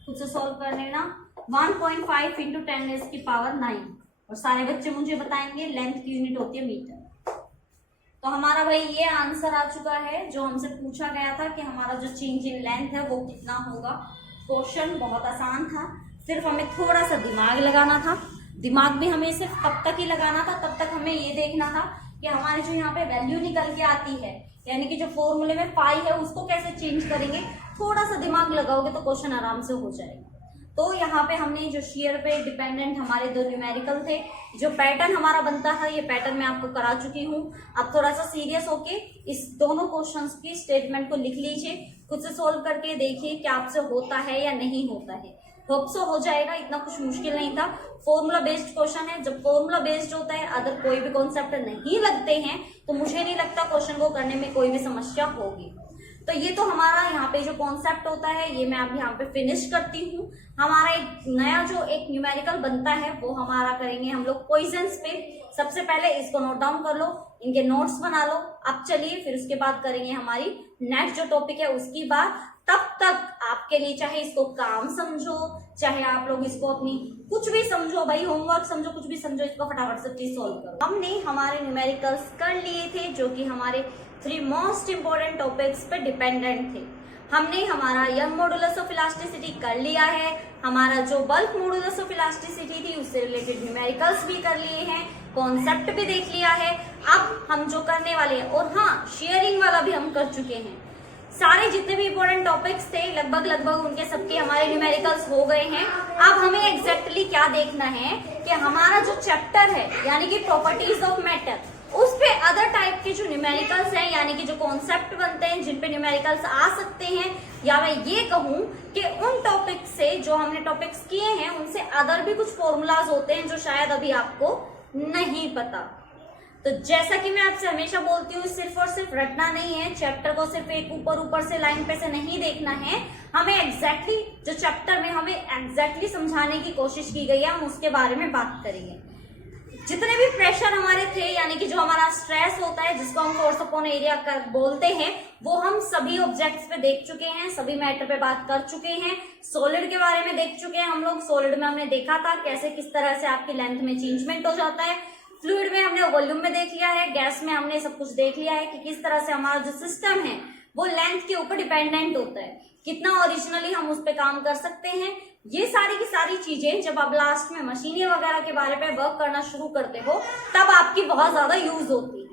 खुद से सॉल्व कर लेना। 1.5 इंटू 10⁻⁹ और सारे बच्चे मुझे बताएंगे लेंथ की यूनिट होती है मीटर। तो हमारा भाई ये आंसर आ चुका है जो हमसे पूछा गया था कि हमारा जो चेंज इन लेंथ है वो कितना होगा। क्वेश्चन बहुत आसान था, सिर्फ हमें थोड़ा सा दिमाग लगाना था। दिमाग भी हमें सिर्फ तब तक ही लगाना था, तब तक हमें ये देखना था कि हमारे जो यहाँ पे वैल्यू निकल के आती है, यानी कि जो फॉर्मूले में पाई है उसको कैसे चेंज करेंगे। थोड़ा सा दिमाग लगाओगे तो क्वेश्चन आराम से हो जाएगा। तो यहाँ पे हमने जो शेयर पे डिपेंडेंट हमारे दो न्यूमेरिकल थे, जो पैटर्न हमारा बनता है ये पैटर्न मैं आपको करा चुकी हूँ। अब थोड़ा सा सीरियस होके इस दोनों क्वेश्चंस की स्टेटमेंट को लिख लीजिए, खुद से सोल्व करके देखिए कि आपसे होता है या नहीं होता है। होप सो हो जाएगा, इतना कुछ मुश्किल नहीं था। फॉर्मूला बेस्ड क्वेश्चन है, जब फॉर्मूला बेस्ड होता है अगर कोई भी कॉन्सेप्ट नहीं लगते हैं तो मुझे नहीं लगता क्वेश्चन को करने में कोई भी समस्या होगी। तो ये तो हमारा यहाँ पे जो कॉन्सेप्ट होता है ये मैं अब यहाँ पे फिनिश करती हूँ। हमारा एक नया जो एक न्यूमेरिकल बनता है वो हमारा करेंगे हम लोग पॉइजन्स पे। सबसे पहले इसको नोट डाउन कर लो, इनके नोट्स बना लो। अब चलिए फिर उसके बाद करेंगे हमारी नेक्स्ट जो टॉपिक है उसकी बात। तब तक आपके लिए चाहे इसको काम समझो, चाहे आप लोग इसको अपनी कुछ भी समझो, भाई होमवर्क समझो, कुछ भी समझो, इसको फटाफट से प्लीज सॉल्व करो। हमने हमारे न्यूमेरिकल्स कर लिए थे जो कि हमारे 3 मोस्ट इंपोर्टेंट टॉपिक्स पे डिपेंडेंट थे। हमने हमारा यंग मॉडुलस ऑफ इलास्टिसिटी कर लिया है, हमारा जो बल्क मॉडुलस ऑफ इलास्टिसिटी थी उससे रिलेटेड न्यूमेरिकल्स भी कर लिए हैं, कॉन्सेप्ट भी देख लिया है। अब हम जो करने वाले हैं, और हाँ शेयरिंग वाला भी हम कर चुके हैं। सारे जितने भी इंपॉर्टेंट टॉपिक्स थे लगभग उनके सबके हमारे न्यूमेरिकल्स हो गए हैं। अब हमें एग्जैक्टली क्या देखना है कि हमारा जो चैप्टर है यानी कि प्रॉपर्टीज ऑफ मैटर, उस पे अदर टाइप के जो न्यूमेरिकल्स हैं यानी कि जो कॉन्सेप्ट बनते हैं जिन पे न्यूमेरिकल्स आ सकते हैं, या मैं ये कहूँ कि उन टॉपिक से जो हमने टॉपिक्स किए हैं उनसे अदर भी कुछ फॉर्मूलाज होते हैं जो शायद अभी आपको नहीं पता। तो जैसा कि मैं आपसे हमेशा बोलती हूँ, सिर्फ और सिर्फ रटना नहीं है, चैप्टर को सिर्फ एक ऊपर से लाइन पे से नहीं देखना है, हमें एग्जैक्टली जो चैप्टर में हमें एग्जैक्टली समझाने की कोशिश की गई है हम उसके बारे में बात करेंगे। जितने भी प्रेशर हमारे थे यानी कि जो हमारा स्ट्रेस होता है जिसको हम फोर्स अपॉन एरिया बोलते हैं, वो हम सभी ऑब्जेक्ट्स पे देख चुके हैं, सभी मैटर पे बात कर चुके हैं। सॉलिड के बारे में देख चुके हैं हम लोग, सॉलिड में हमने देखा था कैसे किस तरह से आपकी लेंथ में चेंजमेंट हो जाता है। फ्लूइड में हमने वॉल्यूम में देख लिया है, गैस में हमने सब कुछ देख लिया है कि किस तरह से हमारा जो सिस्टम है वो लेंथ के ऊपर डिपेंडेंट होता है, कितना ओरिजिनली हम उस पर काम कर सकते हैं। ये सारी की सारी चीजें जब आप लास्ट में मशीनें वगैरह के बारे में वर्क करना शुरू करते हो तब आपकी बहुत ज्यादा यूज होती है।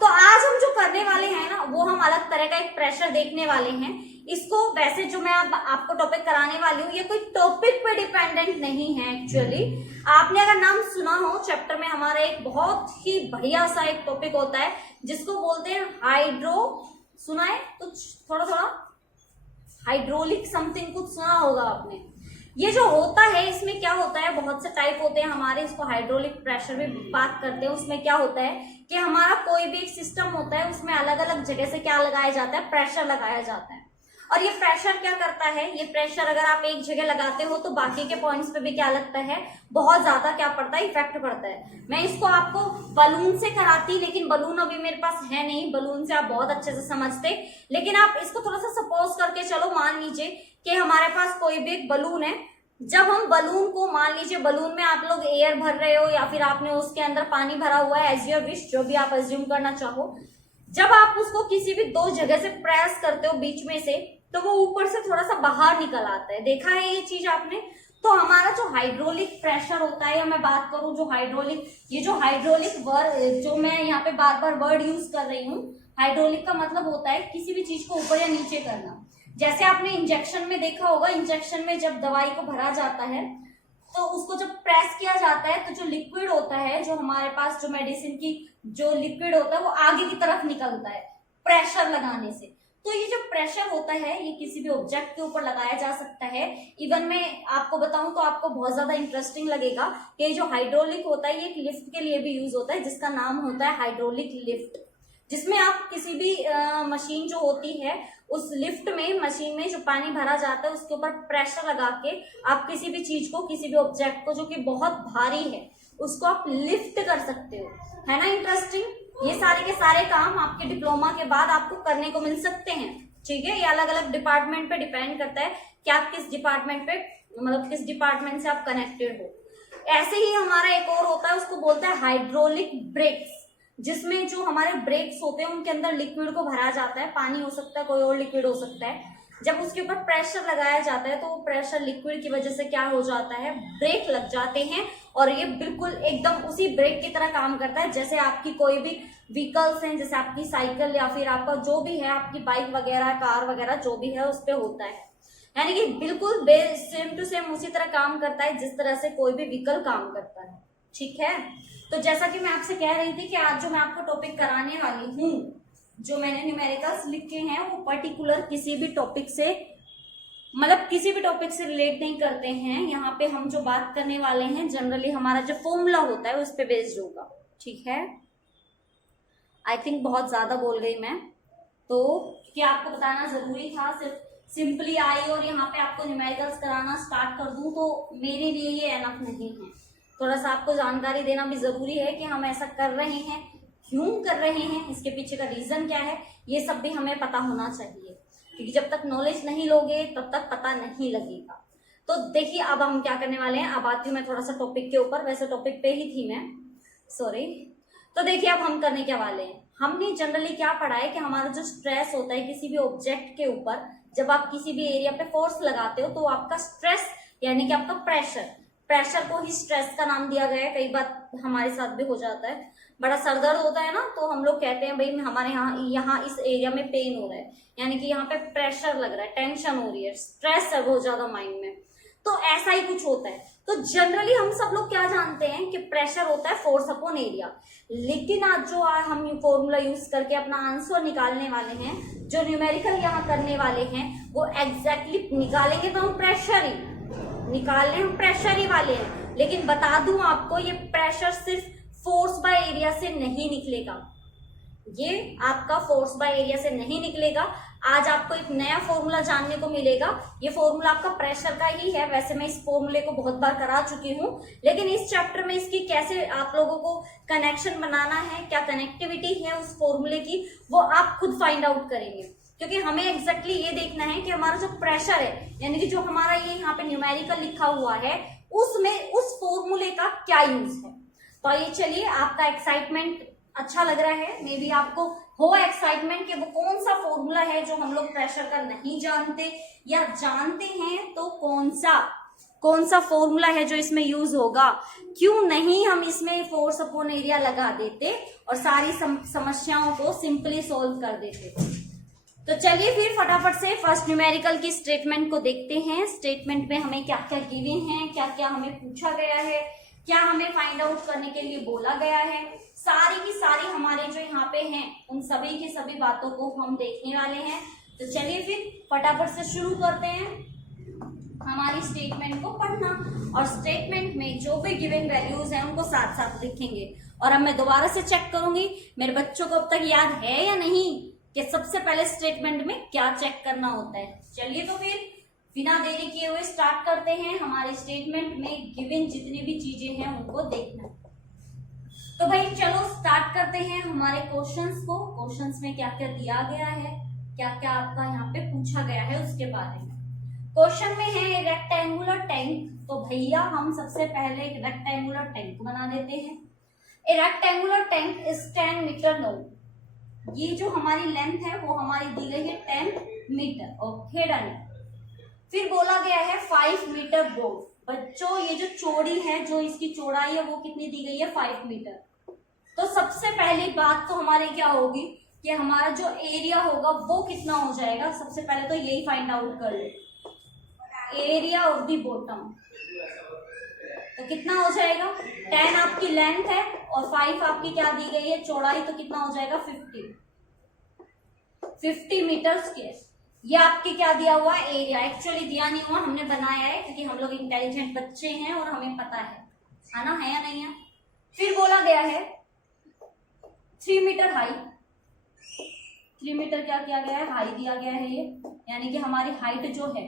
तो आज हम जो करने वाले हैं ना वो हम अलग तरह का एक प्रेशर देखने वाले हैं। इसको वैसे जो मैं आपको टॉपिक कराने वाली हूँ ये कोई टॉपिक पे डिपेंडेंट नहीं है। एक्चुअली आपने अगर नाम सुना हो, चैप्टर में हमारा एक बहुत ही बढ़िया सा एक टॉपिक होता है जिसको बोलते हैं हाइड्रो, सुना है कुछ थोड़ा हाइड्रोलिक समथिंग कुछ सुना होगा आपने। ये जो होता है इसमें क्या होता है, बहुत से टाइप होते हैं हमारे, इसको हाइड्रोलिक प्रेशर भी बात करते हैं। उसमें क्या होता है कि हमारा कोई भी एक सिस्टम होता है उसमें अलग अलग जगह से क्या लगाया जाता है, प्रेशर लगाया जाता है। और ये प्रेशर क्या करता है, ये प्रेशर अगर आप एक जगह लगाते हो तो बाकी के पॉइंट्स पे भी क्या लगता है, बहुत ज्यादा क्या पड़ता है, इफेक्ट पड़ता है। मैं इसको आपको बलून से कराती, लेकिन बलून अभी मेरे पास है नहीं, बलून से आप बहुत अच्छे से समझते। लेकिन आप इसको थोड़ा सा सपोज करके चलो, मान लीजिए कि हमारे पास कोई भी एक बलून है। जब हम बलून को, मान लीजिए बलून में आप लोग एयर भर रहे हो या फिर आपने उसके अंदर पानी भरा हुआ है, एज योर विश, जो भी आप अज्यूम करना चाहो। जब आप उसको किसी भी दो जगह से प्रेस करते हो बीच में से, तो वो ऊपर से थोड़ा सा बाहर निकल आता है। देखा है ये चीज आपने? तो हमारा जो हाइड्रोलिक प्रेशर होता है, या मैं बात करूं जो हाइड्रोलिक, ये जो हाइड्रोलिक वर्ड जो मैं यहाँ पे बार बार वर्ड यूज कर रही हूँ, हाइड्रोलिक का मतलब होता है किसी भी चीज को ऊपर या नीचे करना। जैसे आपने इंजेक्शन में देखा होगा, इंजेक्शन में जब दवाई को भरा जाता है तो उसको जब प्रेस किया जाता है तो जो लिक्विड होता है, जो हमारे पास जो मेडिसिन की जो लिक्विड होता है वो आगे की तरफ निकलता है प्रेशर लगाने से। तो ये जो प्रेशर होता है ये किसी भी ऑब्जेक्ट के ऊपर लगाया जा सकता है। इवन मैं आपको बताऊं तो आपको बहुत ज्यादा इंटरेस्टिंग लगेगा कि जो हाइड्रोलिक होता है ये एक लिफ्ट के लिए भी यूज होता है, जिसका नाम होता है हाइड्रोलिक लिफ्ट, जिसमें आप किसी भी मशीन जो होती है उस लिफ्ट में, मशीन में जो पानी भरा जाता है उसके ऊपर प्रेशर लगा के आप किसी भी चीज को, किसी भी ऑब्जेक्ट को जो कि बहुत भारी है उसको आप लिफ्ट कर सकते हो। है ना इंटरेस्टिंग? ये सारे के सारे काम आपके डिप्लोमा के बाद आपको करने को मिल सकते हैं। ठीक है, ये अलग अलग डिपार्टमेंट पे डिपेंड करता है कि आप किस डिपार्टमेंट पे मतलब किस डिपार्टमेंट से आप कनेक्टेड हो। ऐसे ही हमारा एक और होता है, उसको बोलते हैं हाइड्रोलिक ब्रेक्स, जिसमें जो हमारे ब्रेक्स होते हैं उनके अंदर लिक्विड को भरा जाता है, पानी हो सकता है, कोई और लिक्विड हो सकता है। जब उसके ऊपर प्रेशर लगाया जाता है तो वो प्रेशर लिक्विड की वजह से क्या हो जाता है, ब्रेक लग जाते हैं, और ये बिल्कुल एकदम उसी ब्रेक की तरह काम करता है जैसे आपकी कोई भी व्हीकल्स हैं, जैसे आपकी साइकिल या फिर आपका जो भी है, आपकी बाइक वगैरह, कार वगैरह जो भी है उस पर होता है। यानी कि बिल्कुल सेम टू सेम उसी तरह काम करता है जिस तरह से कोई भी व्हीकल काम करता है। ठीक है, तो जैसा कि मैं आपसे कह रही थी कि आज जो मैं आपको टॉपिक कराने वाली हूँ, जो मैंने न्यूमेरिकल्स लिखे हैं वो पर्टिकुलर किसी भी टॉपिक से, मतलब किसी भी टॉपिक से रिलेट नहीं करते हैं। यहाँ पे हम जो बात करने वाले हैं जनरली हमारा जो फॉर्मूला होता है उस पे बेस्ड होगा। ठीक है, आई थिंक बहुत ज्यादा बोल गई मैं, तो क्या आपको बताना जरूरी था, सिर्फ सिंपली आई और यहाँ पे आपको न्यूमेरिकल्स कराना स्टार्ट कर दूं तो मेरे लिए ये एनफ नहीं है। थोड़ा सा आपको जानकारी देना भी जरूरी है कि हम ऐसा कर रहे हैं, क्यों कर रहे हैं, इसके पीछे का रीजन क्या है, ये सब भी हमें पता होना चाहिए, क्योंकि जब तक नॉलेज नहीं लोगे तब तक पता नहीं लगेगा। तो देखिए अब हम क्या करने वाले हैं, अब आती हूँ मैं थोड़ा सा टॉपिक के ऊपर, वैसे टॉपिक पे ही थी मैं, सॉरी। तो देखिए अब हम करने क्या वाले हैं, हमने जनरली क्या पढ़ा है कि हमारा जो स्ट्रेस होता है किसी भी ऑब्जेक्ट के ऊपर, जब आप किसी भी एरिया पे फोर्स लगाते हो तो आपका स्ट्रेस यानी कि आपका प्रेशर को ही स्ट्रेस का नाम दिया गया है। कई बार हमारे साथ भी हो जाता है, बड़ा सरदर्द होता है ना, तो हम लोग कहते हैं भाई हमारे यहाँ इस एरिया में पेन हो रहा है, यानी कि यहाँ पे प्रेशर लग रहा है, टेंशन हो रही है, स्ट्रेस है बहुत ज्यादा माइंड में, तो ऐसा ही कुछ होता है। तो जनरली हम सब लोग क्या जानते हैं कि प्रेशर होता है फोर्स अपॉन एरिया, लेकिन आज जो हम फॉर्मूला यूज करके अपना आंसर निकालने वाले हैं, जो न्यूमेरिकल यहाँ करने वाले हैं, वो एग्जैक्टली निकालेंगे तो हम प्रेशर ही निकालने, हम प्रेशर ही वाले हैं। लेकिन बता दूं आपको, ये प्रेशर सिर्फ फोर्स बाय एरिया से नहीं निकलेगा, ये आपका फोर्स बाय एरिया से नहीं निकलेगा। आज आपको एक नया फॉर्मूला जानने को मिलेगा, ये फॉर्मूला आपका प्रेशर का ही है। वैसे मैं इस फॉर्मूले को बहुत बार करा चुकी हूँ, लेकिन इस चैप्टर में इसकी कैसे आप लोगों को कनेक्शन बनाना है, क्या कनेक्टिविटी है उस फॉर्मूले की, वो आप खुद फाइंड आउट करेंगे, क्योंकि हमें एग्जैक्टली ये देखना है कि हमारा जो प्रेशर है, यानी कि जो हमारा ये यहाँ पे न्यूमेरिकल लिखा हुआ है, उसमें उस फॉर्मूले का क्या यूज है। तो ये चलिए, आपका एक्साइटमेंट अच्छा लग रहा है, मे बी आपको हो एक्साइटमेंट कि वो कौन सा फॉर्मूला है जो हम लोग प्रेशर का नहीं जानते, या जानते हैं तो कौन सा फॉर्मूला है जो इसमें यूज होगा, क्यों नहीं हम इसमें फोर्स अपॉन एरिया लगा देते और सारी समस्याओं को सिंपली सॉल्व कर देते। तो चलिए फिर फटाफट से फर्स्ट न्यूमेरिकल की स्टेटमेंट को देखते हैं। स्टेटमेंट में हमें क्या क्या गिवन है, क्या क्या हमें पूछा गया है, क्या हमें फाइंड आउट करने के लिए बोला गया है, सारी की सारी हमारे जो यहाँ पे हैं उन सभी की सभी बातों को हम देखने वाले हैं। तो चलिए फिर फटाफट से शुरू करते हैं हमारी स्टेटमेंट को पढ़ना, और स्टेटमेंट में जो भी गिवन वैल्यूज हैं उनको साथ साथ लिखेंगे। और अब मैं दोबारा से चेक करूंगी मेरे बच्चों को अब तक याद है या नहीं कि सबसे पहले स्टेटमेंट में क्या चेक करना होता है। चलिए तो फिर बिना देरी किए हुए स्टार्ट करते हैं हमारे स्टेटमेंट में गिवन जितनी भी चीजें हैं उनको देखना। तो भाई चलो स्टार्ट करते हैं हमारे क्वेश्चंस को। क्वेश्चंस में क्या क्या दिया गया है, क्या क्या आपका यहाँ पे पूछा गया है उसके बारे में। क्वेश्चन में है रेक्टेंगुलर टैंक, तो भैया हम सबसे पहले एक रेक्टेंगुलर टैंक बना देते हैं। A rectangular tank is 10 metre long, ये जो हमारी लेंथ है वो हमारी दी गई है 10 मीटर, ओके डन। फिर बोला गया है 5 मीटर ब्रॉड, बच्चों ये जो चौड़ी है, जो इसकी चौड़ाई है वो कितनी दी गई है 5 मीटर। तो सबसे पहली बात तो हमारी क्या होगी कि हमारा जो एरिया होगा वो कितना हो जाएगा, सबसे पहले तो यही फाइंड आउट कर लो, एरिया ऑफ द बॉटम। तो कितना हो जाएगा, 10 आपकी लेंथ है और 5 आपकी क्या दी गई है चौड़ाई, तो कितना हो जाएगा 50 मीटर स्क्वायर। ये आपके क्या दिया हुआ है एरिया, एक्चुअली दिया नहीं हुआ, हमने बनाया है क्योंकि हम लोग इंटेलिजेंट बच्चे हैं और हमें पता है ना, है या नहीं है। फिर बोला गया है 3 मीटर हाई, 3 मीटर क्या किया गया है, हाई दिया गया है ये, यानी कि हमारी हाइट जो है,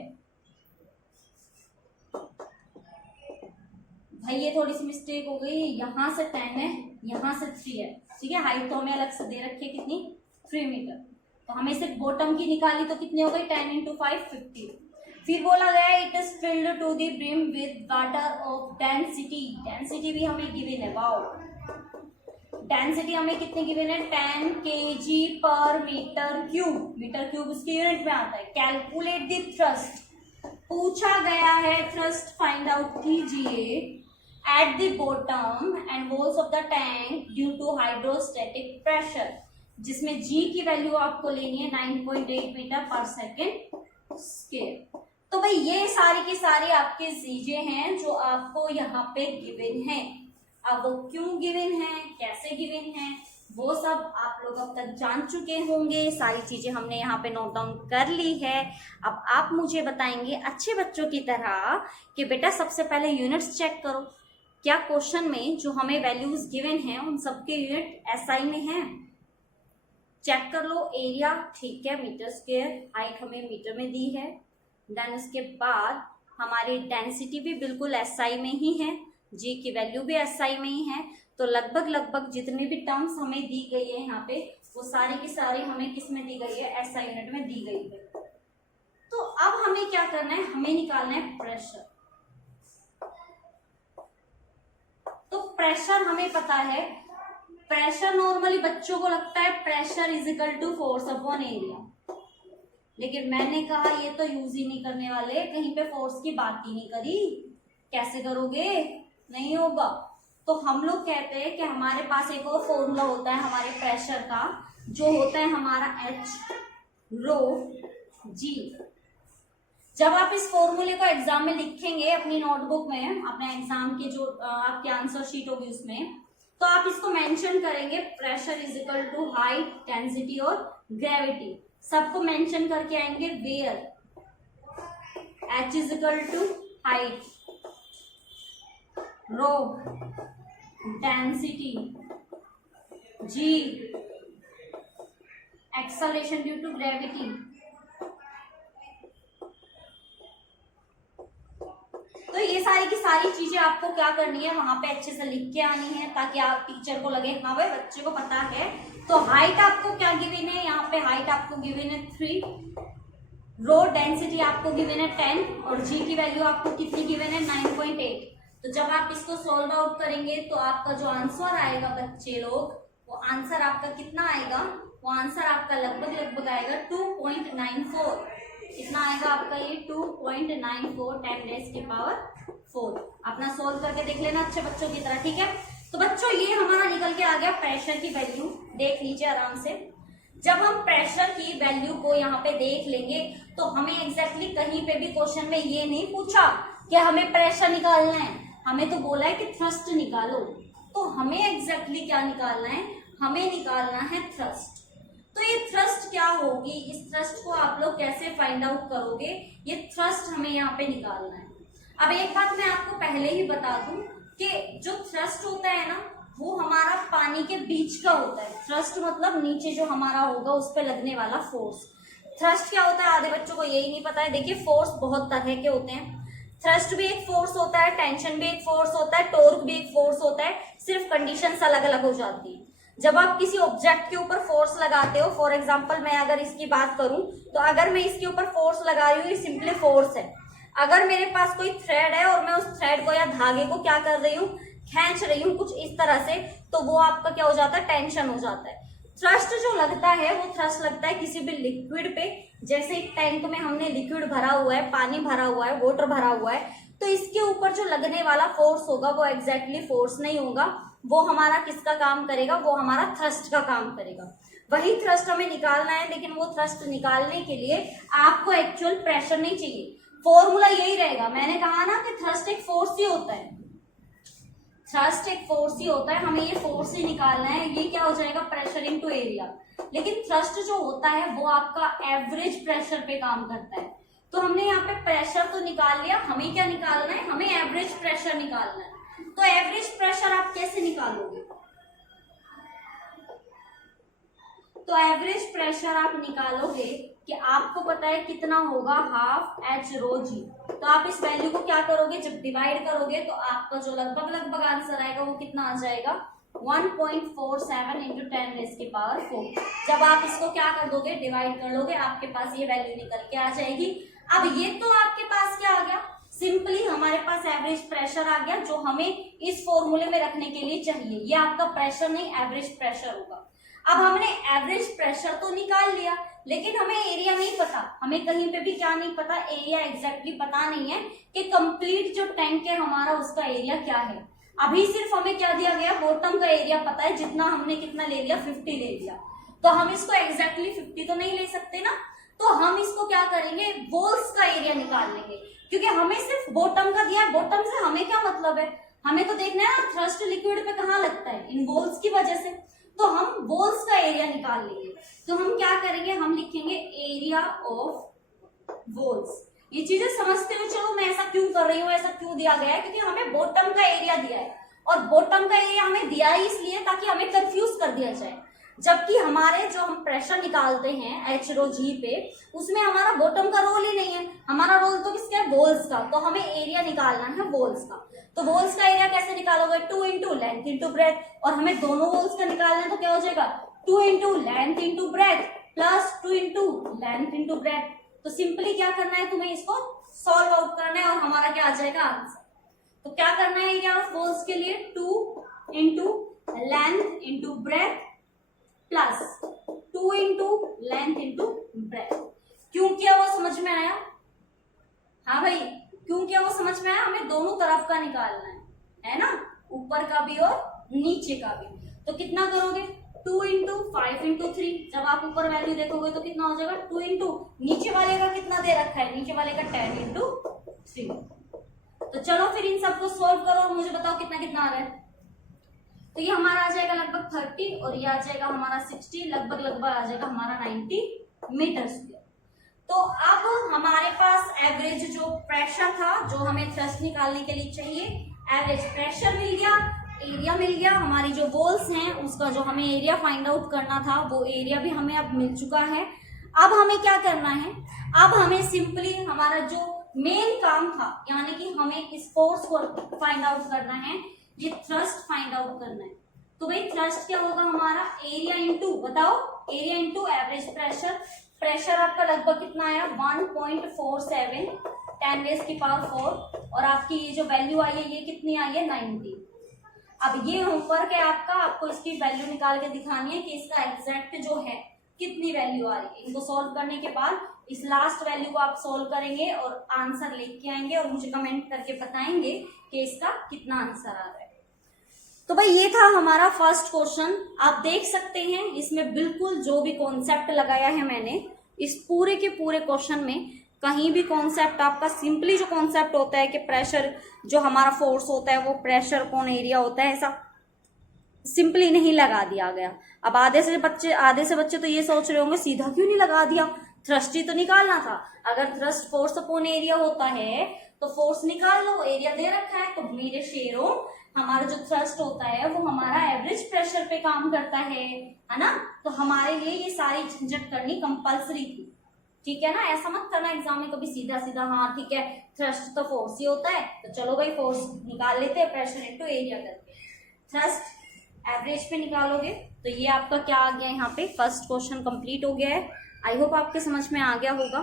भाई ये थोड़ी सी मिस्टेक हो गई, यहाँ से 10 है, यहाँ से 3 है, ठीक है। हाइट तो हमें अलग से दे रखी है कितनी, 3 मीटर। तो हमें सिर्फ बॉटम की निकाली तो कितनी हो गई, 10 × 5 50। फिर बोला गया it is filled to the brim with water of density, density भी हमें गिवन है, वाओ, डेंसिटी हमें कितने गिवन है, 10 kg पर मीटर क्यूब, मीटर क्यूब उसके यूनिट में आता है। कैलकुलेट द थ्रस्ट, पूछा गया है थ्रस्ट फाइंड आउट कीजिए at the bottom and walls of the tank due to hydrostatic pressure, जिसमें जी की वैल्यू आपको लेनी है 9.8 मीटर पर सेकेंड स्क्वायर। तो भाई ये सारी की सारी आपकी चीजें हैं जो आपको यहाँ पे गिवन है। अब वो क्यों गिवन है, कैसे गिवन है, वो सब आप लोग अब तक जान चुके होंगे, सारी चीजें हमने यहाँ पे नोट डाउन कर ली है। अब आप मुझे बताएंगे अच्छे बच्चों की तरह कि बेटा सबसे पहले यूनिट्स चेक करो, क्या क्वेश्चन में जो हमें वैल्यूज गिवन हैं उन सबके यूनिट एसआई में हैं, चेक कर लो। एरिया ठीक है मीटर स्क्वायर, हाइट हमें मीटर में दी है, देन उसके बाद हमारी डेंसिटी भी बिल्कुल एसआई में ही है, जी की वैल्यू भी एसआई में ही है। तो लगभग जितने भी टर्म्स हमें दी गई है यहाँ पे वो सारी की सारी हमें किस में दी गई है, एसआई यूनिट में दी गई है। तो अब हमें क्या करना है, हमें निकालना है प्रेशर। तो प्रेशर हमें पता है, प्रेशर नॉर्मली बच्चों को लगता है pressure is equal to force upon area, लेकिन मैंने कहा ये तो यूज ही नहीं करने वाले, कहीं पे फोर्स की बात ही नहीं करी, कैसे करोगे, नहीं होगा। तो हम लोग कहते हैं कि हमारे पास एक और फॉर्मूला होता है हमारे प्रेशर का, जो होता है हमारा H रो G। जब आप इस फॉर्मूले को एग्जाम में लिखेंगे अपनी नोटबुक में, अपने एग्जाम की जो आपकी आंसर शीट होगी उसमें, तो आप इसको मेंशन करेंगे, pressure is equal to height, density और ग्रेविटी, सबको मेंशन करके आएंगे। Where H is equal to height, rho density, G acceleration due to gravity. तो ये सारी की सारी चीजें आपको क्या करनी है, वहां पे अच्छे से लिख के आनी है, ताकि आप टीचर को लगे हाँ भाई बच्चे को पता है। तो हाइट आपको क्या गिवन है, यहाँ पे हाइट आपको गिवन है 3, रो डेंसिटी आपको गिवन है 10 और जी की वैल्यू आपको कितनी गिवन है 9.8। तो जब आप इसको सोल्व आउट करेंगे तो आपका जो आंसर आएगा बच्चे लोग, वो आंसर आपका कितना आएगा, वो आंसर आपका लगभग आएगा 2.94। कितना आएगा आपका ये 2.94 10 रेज़ की पावर 4। अपना सोल्व करके देख लेना अच्छे बच्चों की तरह, ठीक है। तो बच्चों ये हमारा निकल के आ गया प्रेशर की वैल्यू, देख लीजिए आराम से। जब हम प्रेशर की वैल्यू को यहाँ पे देख लेंगे तो हमें एग्जैक्टली कहीं पे भी क्वेश्चन में ये नहीं पूछा कि हमें प्रेशर निकालना है, हमें तो बोला है कि थ्रस्ट निकालो। तो हमें एग्जैक्टली क्या निकालना है, हमें निकालना है थ्रस्ट। तो ये थ्रस्ट क्या होगी, इस थ्रस्ट को आप लोग कैसे फाइंड आउट करोगे, ये थ्रस्ट हमें यहाँ पे निकालना है। अब एक बात मैं आपको पहले ही बता दूं कि जो थ्रस्ट होता है ना वो हमारा पानी के बीच का होता है। थ्रस्ट मतलब नीचे जो हमारा होगा उस पर लगने वाला फोर्स। थ्रस्ट क्या होता है आधे बच्चों को यही नहीं पता है। देखिए फोर्स बहुत तरह के होते हैं, थ्रस्ट भी एक फोर्स होता है, टेंशन भी एक फोर्स होता है, टॉर्क भी एक फोर्स होता है, सिर्फ कंडीशंस अलग अलग हो जाती है। जब आप किसी ऑब्जेक्ट के ऊपर फोर्स लगाते हो, फॉर एग्जांपल मैं अगर इसकी बात करूं तो अगर मैं इसके ऊपर फोर्स लगा रही हूँ, ये सिंपली फोर्स है। अगर मेरे पास कोई थ्रेड है और मैं उस थ्रेड को या धागे को क्या कर रही हूँ, खींच रही हूँ कुछ इस तरह से, तो वो आपका क्या हो जाता है, टेंशन हो जाता है। थ्रस्ट जो लगता है वो थ्रस्ट लगता है किसी भी लिक्विड पे। जैसे एक टैंक में हमने लिक्विड भरा हुआ है, पानी भरा हुआ है, वाटर भरा हुआ है, तो इसके ऊपर जो लगने वाला फोर्स होगा वो एग्जैक्टली फोर्स नहीं होगा, वो हमारा किसका काम करेगा, वो हमारा थ्रस्ट का काम करेगा। वही थ्रस्ट हमें निकालना है, लेकिन वो थ्रस्ट निकालने के लिए आपको एक्चुअल प्रेशर नहीं चाहिए। फॉर्मूला यही रहेगा, मैंने कहा ना कि थ्रस्ट एक फोर्स ही होता है, थ्रस्ट एक फोर्स ही होता है, हमें ये फोर्स ही निकालना है। ये क्या हो जाएगा, प्रेशर इनटू एरिया। लेकिन थ्रस्ट जो होता है वो आपका एवरेज प्रेशर पे काम करता है। तो हमने यहाँ पे प्रेशर तो निकाल लिया, हमें क्या निकालना है, हमें एवरेज प्रेशर निकालना है। तो एवरेज प्रेशर आप कैसे निकालोगे, तो एवरेज प्रेशर आप निकालोगे कि आपको पता है कितना होगा, हाफ एच रो जी। तो आप इस वैल्यू को क्या करोगे, जब डिवाइड करोगे तो आपका जो लगभग आंसर आएगा वो कितना आ जाएगा, 1.47 इंटू 10 रेज़ की पावर 4। जब आप इसको क्या कर दोगे, डिवाइड कर लोगे, आपके पास ये वैल्यू निकल के आ जाएगी। अब ये तो आपके पास क्या आ गया, सिंपली हमारे पास एवरेज प्रेशर आ गया जो हमें इस फॉर्मूले में रखने के लिए चाहिए। ये आपका प्रेशर नहीं, एवरेज प्रेशर होगा। अब हमने एवरेज प्रेशर तो निकाल लिया, लेकिन हमें एरिया नहीं पता, हमें कहीं पे भी क्या नहीं पता, एरिया एग्जैक्टली पता नहीं है कि कंप्लीट जो टैंक है हमारा उसका एरिया क्या है। अभी सिर्फ हमें क्या दिया गया, बॉटम का एरिया पता है, जितना हमने कितना ले लिया, 50 ले लिया। तो हम इसको एग्जैक्टली 50 तो नहीं ले सकते ना, तो हम इसको क्या करेंगे, वॉल्स का एरिया निकाल लेंगे, क्योंकि हमें सिर्फ बॉटम का दिया है। बॉटम से हमें क्या मतलब है, हमें तो देखना है ना थ्रस्ट लिक्विड पे कहाँ लगता है, इन वॉल्स की वजह से। तो हम वॉल्स का एरिया निकाल लेंगे। तो हम क्या करेंगे, हम लिखेंगे एरिया ऑफ वॉल्स। ये चीजें समझते हो, चलो मैं ऐसा क्यों कर रही हूँ, ऐसा क्यों दिया गया है, क्योंकि हमें बॉटम का एरिया दिया है, और बॉटम का एरिया हमें दिया है इसलिए ताकि हमें कंफ्यूज कर दिया जाए। जबकि हमारे जो हम प्रेशर निकालते हैं एच रो जी पे, उसमें हमारा बॉटम का रोल ही नहीं है, हमारा रोल तो किसका है, वॉल्स का। तो हमें एरिया निकालना है वॉल्स का। तो वॉल्स का एरिया कैसे निकालोगे, 2 इंटू लेंथ इंटू ब्रेथ, और हमें दोनों वॉल्स का निकालना है, तो क्या हो जाएगा 2 into length into breadth plus 2 into length into breadth. तो सिंपली क्या करना है, तुम्हें इसको सॉल्व आउट करना है और हमारा क्या आ जाएगा आंसर। तो क्या करना है एरिया ऑफ वॉल्स के लिए, 2 into length into breadth plus 2 into length into breadth. क्यों किया वो समझ में आया, हाँ भाई क्यों किया वो समझ में आया, हमें दोनों तरफ का निकालना है ना, ऊपर का भी और नीचे का भी। तो कितना करोगे, 2 इंटू 5 इंटू 3, जब आप ऊपर वैल्यू देखोगे तो कितना हो जाएगा, 2 इंटू नीचे वाले का कितना दे रखा है, नीचे वाले का 10 इंटू 3। तो चलो फिर इन सबको सोल्व करो और मुझे बताओ कितना कितना आ रहा है। तो ये हमारा आ जाएगा लगभग 30 और ये आ जाएगा हमारा 60, लगभग आ जाएगा हमारा 90 मीटर स्क्वायर। तो अब हमारे पास एवरेज जो प्रेशर था जो हमें थ्रस्ट निकालने के लिए चाहिए, एवरेज प्रेशर मिल गया, एरिया मिल गया, हमारी जो वॉल्स हैं उसका जो हमें एरिया फाइंड आउट करना था वो एरिया भी हमें अब मिल चुका है। अब हमें क्या करना है, अब हमें सिंपली हमारा जो मेन काम था, यानी कि हमें इस फोर्स को फाइंड आउट करना है, ये थ्रस्ट फाइंड आउट करना है। तो भाई थ्रस्ट क्या होगा हमारा, एरिया इंटू, बताओ area into average pressure. Pressure आपका लगभग कितना आया, 1.47 10⁻⁴, और आपकी ये जो वैल्यू आई है ये कितनी आई है, 90। अब ये होमवर्क है आपका, आपको इसकी वैल्यू निकाल के दिखानी है कि इसका एग्जैक्ट जो है कितनी वैल्यू आ रही है। इनको सॉल्व करने के बाद इस लास्ट वैल्यू को आप सॉल्व करेंगे और आंसर लेके आएंगे और मुझे कमेंट करके बताएंगे कि इसका कितना आंसर आ रहा है। तो भाई ये था हमारा फर्स्ट क्वेश्चन। आप देख सकते हैं इसमें बिल्कुल जो भी कॉन्सेप्ट लगाया है मैंने, इस पूरे के पूरे क्वेश्चन में कहीं भी कॉन्सेप्ट आपका, सिंपली जो कॉन्सेप्ट होता है कि प्रेशर जो हमारा फोर्स होता है वो प्रेशर कौन एरिया होता है, ऐसा सिंपली नहीं लगा दिया गया। अब आधे से बच्चे तो ये सोच रहे होंगे सीधा क्यों नहीं लगा दिया, थ्रस्ट ही तो निकालना था। अगर थ्रस्ट फोर्स अपॉन एरिया होता है तो फोर्स निकाल लो, एरिया दे रखा है। तो मेरे शेरों, हमारा जो थ्रस्ट होता है वो हमारा एवरेज प्रेशर पे काम करता है ना, तो हमारे लिए ये सारी झंझट करनी कंपलसरी थी, ठीक है ना। ऐसा मत करना एग्जाम में कभी सीधा सीधा, हाँ ठीक है थ्रस्ट तो फोर्स ही होता है तो चलो भाई फोर्स निकाल लेते हैं प्रेशर इनटू एरिया करके। थ्रस्ट एवरेज पे निकालोगे। तो ये आपका क्या आ गया, यहाँ पे फर्स्ट क्वेश्चन कंप्लीट हो गया है। आई होप आपके समझ में आ गया होगा।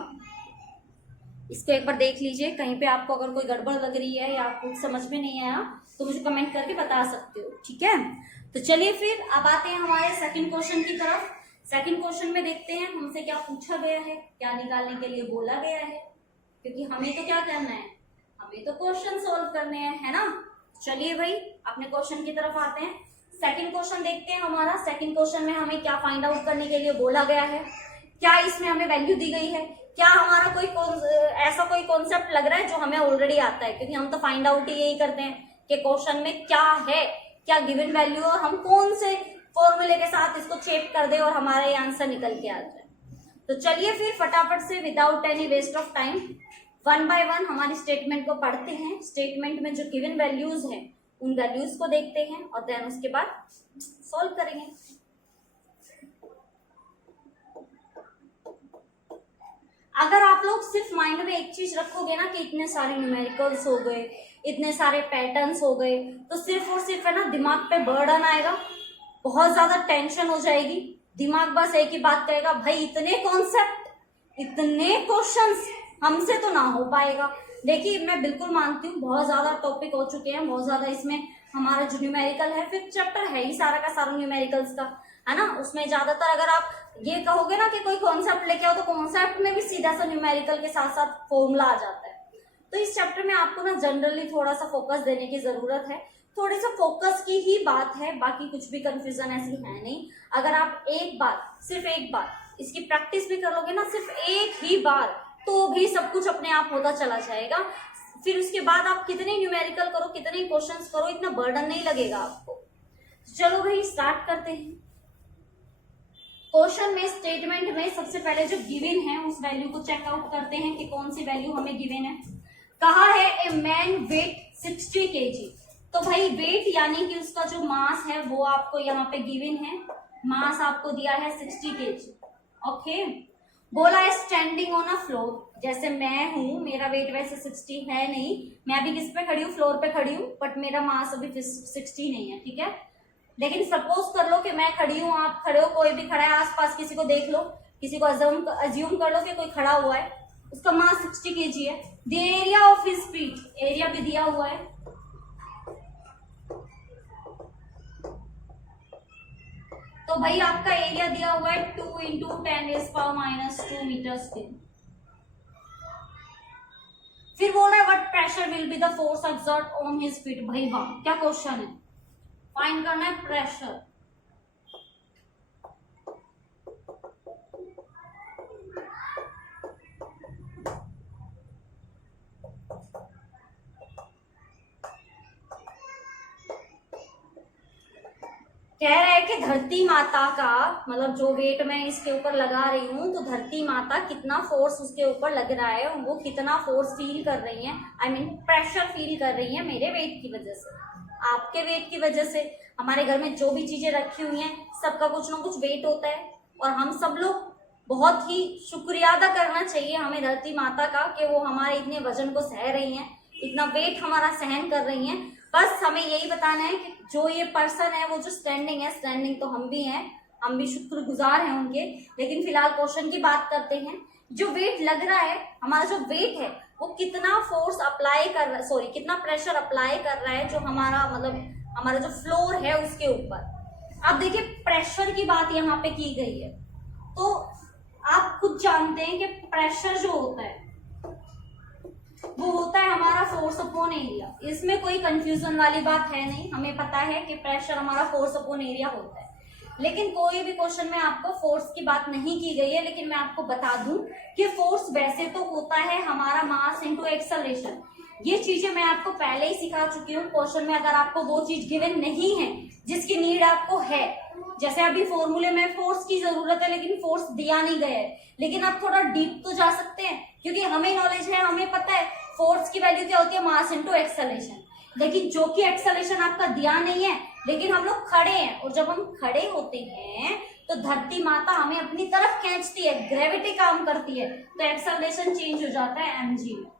इसको एक बार देख लीजिए, कहीं पे आपको अगर कोई गड़बड़ लग रही है या आपको समझ में नहीं आया तो मुझे कमेंट करके बता सकते हो, ठीक है। तो चलिए फिर अब आते हैं हमारे सेकंड क्वेश्चन की तरफ। सेकंड क्वेश्चन में देखते हैं हमसे क्या पूछा गया है, क्या निकालने के लिए बोला गया है, क्योंकि हमें तो क्या करना है, हमें तो क्वेश्चन सोल्व करने हैं, है ना। चलिए भाई अपने क्वेश्चन की तरफ आते हैं। सेकंड क्वेश्चन देखते हैं हमारा। सेकंड क्वेश्चन में हमें क्या फाइंड आउट करने के लिए बोला गया है, क्या इसमें हमें वैल्यू दी गई है, क्या हमारा कोई ऐसा कोई कॉन्सेप्ट लग रहा है जो हमें ऑलरेडी आता है, क्योंकि हम तो फाइंड आउट ही यही करते हैं कि क्वेश्चन में क्या है, क्या गिवन वैल्यू और हम कौन से फॉर्मूले के साथ इसको चेक कर दे और हमारा ये आंसर निकल के आ जाए। तो चलिए फिर फटाफट से without any waste of time 1 by 1 हमारी स्टेटमेंट को पढ़ते हैं। स्टेटमेंट में जो गिवन वैल्यूज हैं उन वैल्यूज को देखते हैं और देन उसके बाद सॉल्व करेंगे। अगर आप लोग सिर्फ माइंड में एक चीज रखोगे ना कि इतने सारे न्यूमेरिकल्स हो गए, इतने सारे पैटर्न्स हो गए, तो सिर्फ और सिर्फ है ना दिमाग पे बर्डन आएगा, बहुत ज्यादा टेंशन हो जाएगी। दिमाग बस एक ही बात कहेगा, भाई इतने कॉन्सेप्ट, इतने क्वेश्चंस हमसे तो ना हो पाएगा। देखिए मैं बिल्कुल मानती हूँ बहुत ज्यादा टॉपिक हो चुके हैं, बहुत ज्यादा इसमें हमारा जो न्यूमेरिकल है, फिफ्थ चैप्टर है ही सारा का सारा न्यूमेरिकल्स का, है ना। उसमें ज्यादातर अगर आप ये कहोगे ना कि कोई कॉन्सेप्ट लेके आओ, तो कॉन्सेप्ट में भी सीधा सा न्यूमेरिकल के साथ साथ फॉर्मूला आ जाता है। तो इस चैप्टर में आपको ना जनरली थोड़ा सा फोकस देने की जरूरत है, थोड़ी सा फोकस की ही बात है, बाकी कुछ भी कंफ्यूजन ऐसी है नहीं। अगर आप एक बार, सिर्फ एक बार इसकी प्रैक्टिस भी कर लोगे ना, सिर्फ एक ही बार, तो भी सब कुछ अपने आप होता चला जाएगा। फिर उसके बाद आप कितने न्यूमेरिकल करो, कितने क्वेश्चंस करो, इतना बर्डन नहीं लगेगा आपको। चलो भाई स्टार्ट करते हैं। क्वेश्चन में, स्टेटमेंट में सबसे पहले जो गिवन है उस वैल्यू को चेकआउट करते हैं कि कौन सी वैल्यू हमें गिवन है। कहा है ए मैन वेट 60 kg। तो भाई वेट यानी कि उसका जो मास है वो आपको यहाँ पे गिवन है, मास आपको दिया है 60 kg। ओके, बोला है स्टैंडिंग ऑन अ फ्लोर, जैसे मैं हूं, मेरा वेट वैसे 60 है नहीं, मैं अभी किस पे खड़ी हूँ, फ्लोर पे खड़ी हूँ, बट मेरा मास अभी 60 नहीं है, ठीक है। लेकिन सपोज कर लो कि मैं खड़ी हूँ, आप खड़े हो, कोई भी खड़ा है, आसपास किसी को देख लो, किसी को अज्यूम कर लो कि कोई खड़ा हुआ है, उसका मास 60 kg है। The area of his feet, area भी दिया हुआ है, तो भाई आपका एरिया दिया हुआ है 2 × 10⁻⁻² मीटर स्क्वायर। फिर बोला है what pressure will be the force exert on his feet. भाई वाह, क्या क्वेश्चन है, फाइंड करना है प्रेशर। कह रहा है कि धरती माता का, मतलब जो वेट मैं इसके ऊपर लगा रही हूँ, तो धरती माता कितना फोर्स उसके ऊपर लग रहा है, वो कितना फोर्स फील कर रही है, आई मीन प्रेशर फील कर रही है मेरे वेट की वजह से, आपके वेट की वजह से। हमारे घर में जो भी चीजें रखी हुई हैं सबका कुछ ना कुछ वेट होता है, और हम सब लोग बहुत ही शुक्रिया अदा करना चाहिए हमें धरती माता का कि वो हमारे इतने वजन को सह रही हैं, इतना वेट हमारा सहन कर रही हैं। बस हमें यही बताना है कि जो ये पर्सन है वो जो स्टैंडिंग है, स्टैंडिंग तो हम भी हैं, हम भी शुक्रगुजार हैं उनके। लेकिन फिलहाल क्वेश्चन की बात करते हैं। जो वेट लग रहा है, हमारा जो वेट है वो कितना फोर्स अप्लाई कर रहा है, सॉरी कितना प्रेशर अप्लाई कर रहा है, जो हमारा मतलब हमारा जो फ्लोर है उसके ऊपर। अब देखिए प्रेशर की बात यहाँ पे की गई है, तो आप खुद जानते हैं कि प्रेशर जो होता है वो होता है हमारा फोर्स अपॉन एरिया। इसमें कोई कंफ्यूजन वाली बात है नहीं, हमें पता है कि प्रेशर हमारा फोर्स अपॉन एरिया होता है। लेकिन कोई भी क्वेश्चन में आपको फोर्स की बात नहीं की गई है, लेकिन मैं आपको बता दूं कि फोर्स वैसे तो होता है हमारा मास इनटू एक्सेलरेशन। ये चीजें मैं आपको पहले ही सिखा चुकी हूँ। क्वेश्चन में अगर आपको वो चीज गिवन नहीं है जिसकी नीड आपको है, जैसे अभी फॉर्मूले में फोर्स की जरूरत है लेकिन फोर्स दिया नहीं गया है, लेकिन आप थोड़ा डीप तो जा सकते हैं, क्योंकि हमें नॉलेज है, हमें पता है फोर्स की वैल्यू क्या होती है, मास इनटू एक्सेलरेशन। लेकिन जो कि एक्सेलरेशन आपका दिया नहीं है, लेकिन हम लोग खड़े हैं, और जब हम खड़े होते हैं तो धरती माता हमें अपनी तरफ खींचती है, ग्रेविटी काम करती है, तो एक्सेलरेशन चेंज हो जाता है mg में।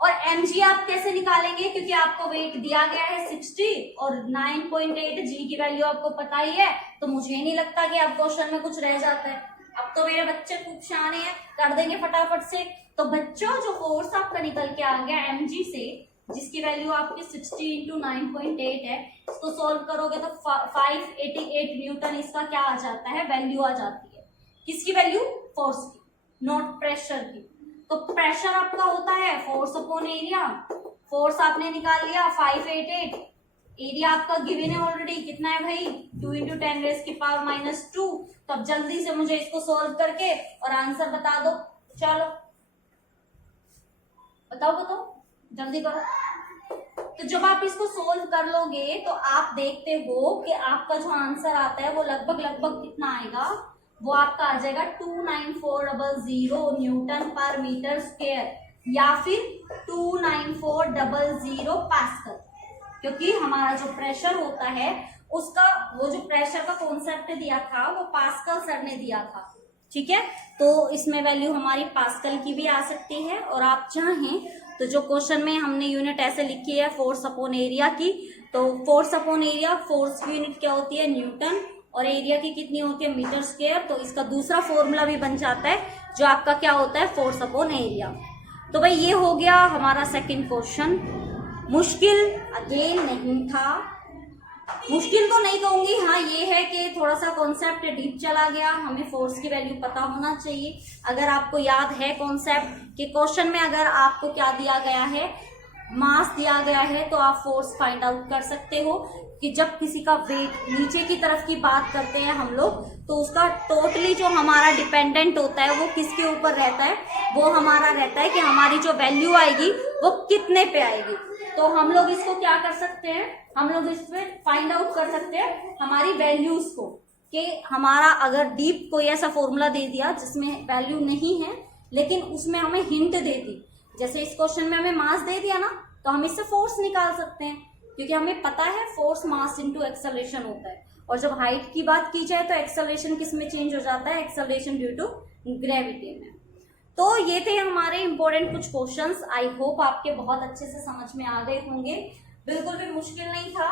और mg आप कैसे निकालेंगे, क्योंकि आपको वेट दिया गया है 60 और 9.8 g की वैल्यू आपको पता ही है, तो मुझे नहीं लगता कि आप क्वेश्चन में कुछ रह जाता है। अब तो मेरे बच्चे खूब शाने हैं, कर देंगे फटाफट से। तो बच्चों जो फोर्स आपका निकल के आ गया mg से, जिसकी वैल्यू आपकी 60 × 9.8 है, इसको सॉल्व करोगे तो 588 न्यूटन इसका क्या आ जाता है, वैल्यू आ जाती है। किसकी वैल्यू, फोर्स की, नॉट प्रेशर की। तो प्रेशर आपका होता है फोर्स अपॉन एरिया। फोर्स आपने निकाल लिया 588, एरिया आपका गिवन है ऑलरेडी, कितना है भाई 2 × 10⁻⁻²। तो अब जल्दी से मुझे इसको सॉल्व करके और आंसर बता दो। चलो बताओ जल्दी करो। तो जब आप इसको सोल्व कर लोगे तो आप देखते हो कि आपका जो आंसर आता है वो लगभग कितना आएगा, वो आपका आ जाएगा 29400 न्यूटन पर मीटर स्क्वायर, या फिर 29400 पास्कल। क्योंकि हमारा जो प्रेशर होता है उसका, वो जो प्रेशर का कॉन्सेप्ट दिया था वो पास्कल सर ने दिया था, ठीक है। तो इसमें वैल्यू हमारी पास्कल की भी आ सकती है, और आप चाहें तो जो क्वेश्चन में हमने यूनिट ऐसे लिखी है फोर्स अपॉन एरिया की, तो फोर्स अपॉन एरिया, फोर्स की यूनिट क्या होती है, न्यूटन, और एरिया की कितनी होती है मीटर स्क्वायर, तो इसका दूसरा फॉर्मूला भी बन जाता है जो आपका क्या होता है फोर्स अपॉन एरिया। तो भाई ये हो गया हमारा सेकंड क्वेश्चन। मुश्किल अगेन नहीं था, मुश्किल तो नहीं कहूंगी, हाँ ये है कि थोड़ा सा कॉन्सेप्ट डीप चला गया, हमें फोर्स की वैल्यू पता होना चाहिए। अगर आपको याद है कॉन्सेप्ट के क्वेश्चन में अगर आपको क्या दिया गया है, मास दिया गया है, तो आप फोर्स फाइंड आउट कर सकते हो कि जब किसी का वेट नीचे की तरफ की बात करते हैं हम लोग, तो उसका टोटली जो हमारा डिपेंडेंट होता है वो किसके ऊपर रहता है, वो हमारा रहता है कि हमारी जो वैल्यू आएगी वो कितने पे आएगी। तो हम लोग इसको क्या कर सकते हैं, हम लोग इसमें फाइंड आउट कर सकते हैं हमारी वैल्यूज को, कि हमारा अगर डीप कोई ऐसा फॉर्मूला दे दिया जिसमें वैल्यू नहीं है लेकिन उसमें हमें हिंट दे दी, जैसे इस क्वेश्चन में हमें मास दे दिया ना, तो हम इससे फोर्स निकाल सकते हैं, क्योंकि हमें पता है फोर्स मास इनटू एक्सेलरेशन होता है। और जब हाइट की बात की जाए तो एक्सेलरेशन किस में चेंज हो जाता है, एक्सेलरेशन ड्यू टू ग्रेविटी में। तो ये थे हमारे इंपॉर्टेंट कुछ क्वेश्चंस। आई होप आपके बहुत अच्छे से समझ में आ गए होंगे, बिल्कुल भी मुश्किल नहीं था।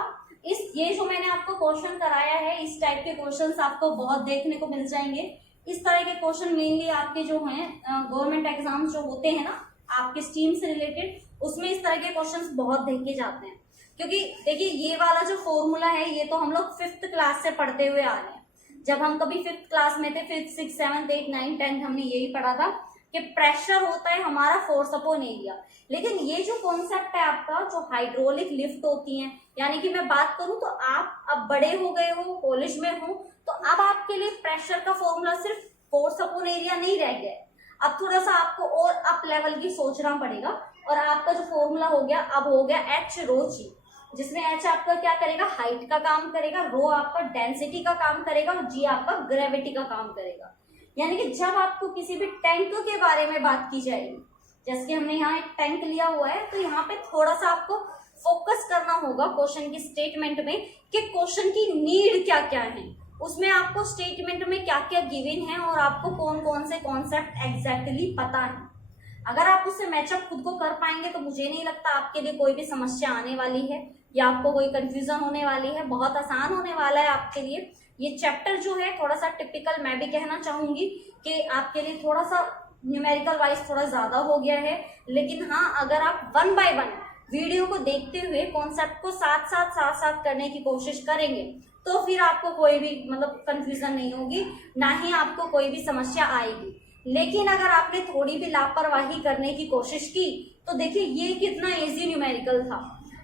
ये जो मैंने आपको क्वेश्चन कराया है, इस टाइप के क्वेश्चंस आपको बहुत देखने को मिल जाएंगे। इस तरह के क्वेश्चन मेनली आपके जो हैं गवर्नमेंट एग्जाम्स जो होते हैं ना आपके स्ट्रीम से रिलेटेड, उसमें इस तरह के क्वेश्चंस बहुत देखे जाते हैं। क्योंकि देखिए ये वाला जो फॉर्मूला है ये तो हम लोग 5th क्लास से पढ़ते हुए आ रहे हैं। जब हम कभी 5th क्लास में थे, 5th 6th 7th 8th 9th 10th हमने यही पढ़ा था कि प्रेशर होता है हमारा फोर्स अपॉन एरिया। लेकिन ये जो कॉन्सेप्ट है आपका, जो हाइड्रोलिक लिफ्ट होती है, यानी कि मैं बात करूं तो आप अब बड़े हो गए हो, कॉलेज में हो, तो अब आपके लिए प्रेशर का फॉर्मूला सिर्फ फोर्स अपॉन एरिया नहीं रह गया है। अब थोड़ा सा आपको और अप लेवल की सोचना पड़ेगा, और आपका जो फॉर्मूला हो गया अब हो गया एच रो जी, जिसमें एच आपका क्या करेगा, हाइट का काम करेगा, रो आपका डेंसिटी का काम करेगा, और जी आपका ग्रेविटी का काम करेगा। यानी कि जब आपको किसी भी टैंक के बारे में बात की जाएगी, जैसे कि हमने यहाँ एक टैंक लिया हुआ है, तो यहाँ पे थोड़ा सा आपको फोकस करना होगा क्वेश्चन की स्टेटमेंट में कि क्वेश्चन की नीड क्या क्या है, उसमें आपको स्टेटमेंट में क्या क्या गिवन है और आपको कौन कौन से कॉन्सेप्ट एग्जैक्टली पता है। अगर आप उससे मैचअप खुद को कर पाएंगे तो मुझे नहीं लगता आपके लिए कोई भी समस्या आने वाली है या आपको कोई कंफ्यूजन होने वाली है। बहुत आसान होने वाला है आपके लिए ये चैप्टर जो है। थोड़ा सा टिपिकल मैं भी कहना चाहूंगी कि आपके लिए थोड़ा सा न्यूमेरिकल वाइज थोड़ा ज्यादा हो गया है, लेकिन हाँ अगर आप 1 by 1 वीडियो को देखते हुए कॉन्सेप्ट को साथ साथ करने की कोशिश करेंगे तो फिर आपको कोई भी मतलब कंफ्यूजन नहीं होगी, ना ही आपको कोई भी समस्या आएगी। लेकिन अगर आपने थोड़ी भी लापरवाही करने की कोशिश की तो देखिए ये कितना इजी न्यूमेरिकल था।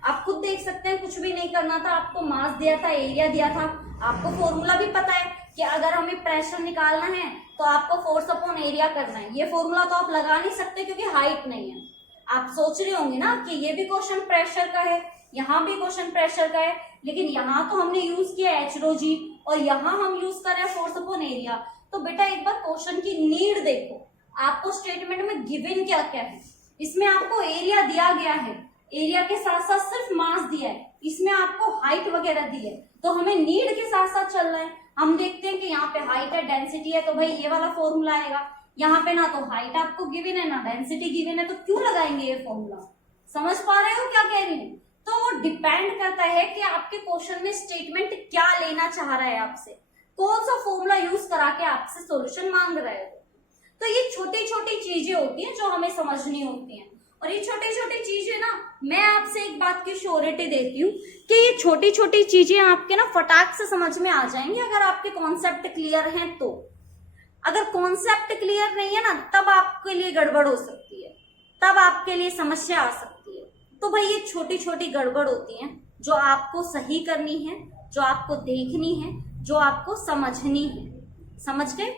आप खुद देख सकते हैं, कुछ भी नहीं करना था, आपको मास दिया था, एरिया दिया था, आपको फॉर्मूला भी पता है कि अगर हमें प्रेशर निकालना है तो आपको फोर्स अपॉन एरिया करना है। ये फॉर्मूला तो आप लगा नहीं सकते क्योंकि हाइट नहीं है। आप सोच रहे होंगे ना कि ये भी क्वेश्चन प्रेशर का है, यहाँ भी क्वेश्चन प्रेशर का है, लेकिन यहाँ तो हमने यूज किया एच रो जी और यहाँ हम यूज कर रहे हैं फोर्स अपॉन एरिया। तो बेटा एक बार क्वेश्चन की नीड देखो, आपको स्टेटमेंट में गिवन क्या क्या है। इसमें आपको एरिया दिया गया है, एरिया के साथ साथ सिर्फ मास दिया है, इसमें आपको हाइट वगैरह दी है, तो हमें नीड के साथ साथ चलना है। हम देखते हैं कि यहाँ पे हाइट है, डेंसिटी है, तो भाई ये वाला फॉर्मूला आएगा। यहाँ पे ना तो हाइट आपको गिवन है ना डेंसिटी गिवन है, तो क्यों लगाएंगे ये फॉर्मूला। समझ पा रहे हो क्या कह रही हूँ। तो वो डिपेंड करता है कि आपके क्वेश्चन में स्टेटमेंट क्या लेना चाह रहा है आपसे, कौन सा फॉर्मूला यूज करा के आपसे सॉल्यूशन मांग रहे हो। तो ये छोटी छोटी चीजें होती हैं जो हमें समझनी होती हैं, और ये छोटी छोटी चीजें ना मैं आपसे एक बात की श्योरिटी देती हूँ कि ये छोटी छोटी चीजें आपके ना फटाक से समझ में आ जाएंगी अगर आपके कॉन्सेप्ट क्लियर हैं तो। अगर कॉन्सेप्ट क्लियर नहीं है ना तब आपके लिए गड़बड़ हो सकती है, तब आपके लिए समस्या आ सकती है। तो भाई ये छोटी छोटी गड़बड़ होती हैं जो आपको सही करनी है, जो आपको देखनी है, जो आपको समझनी है। समझ गए।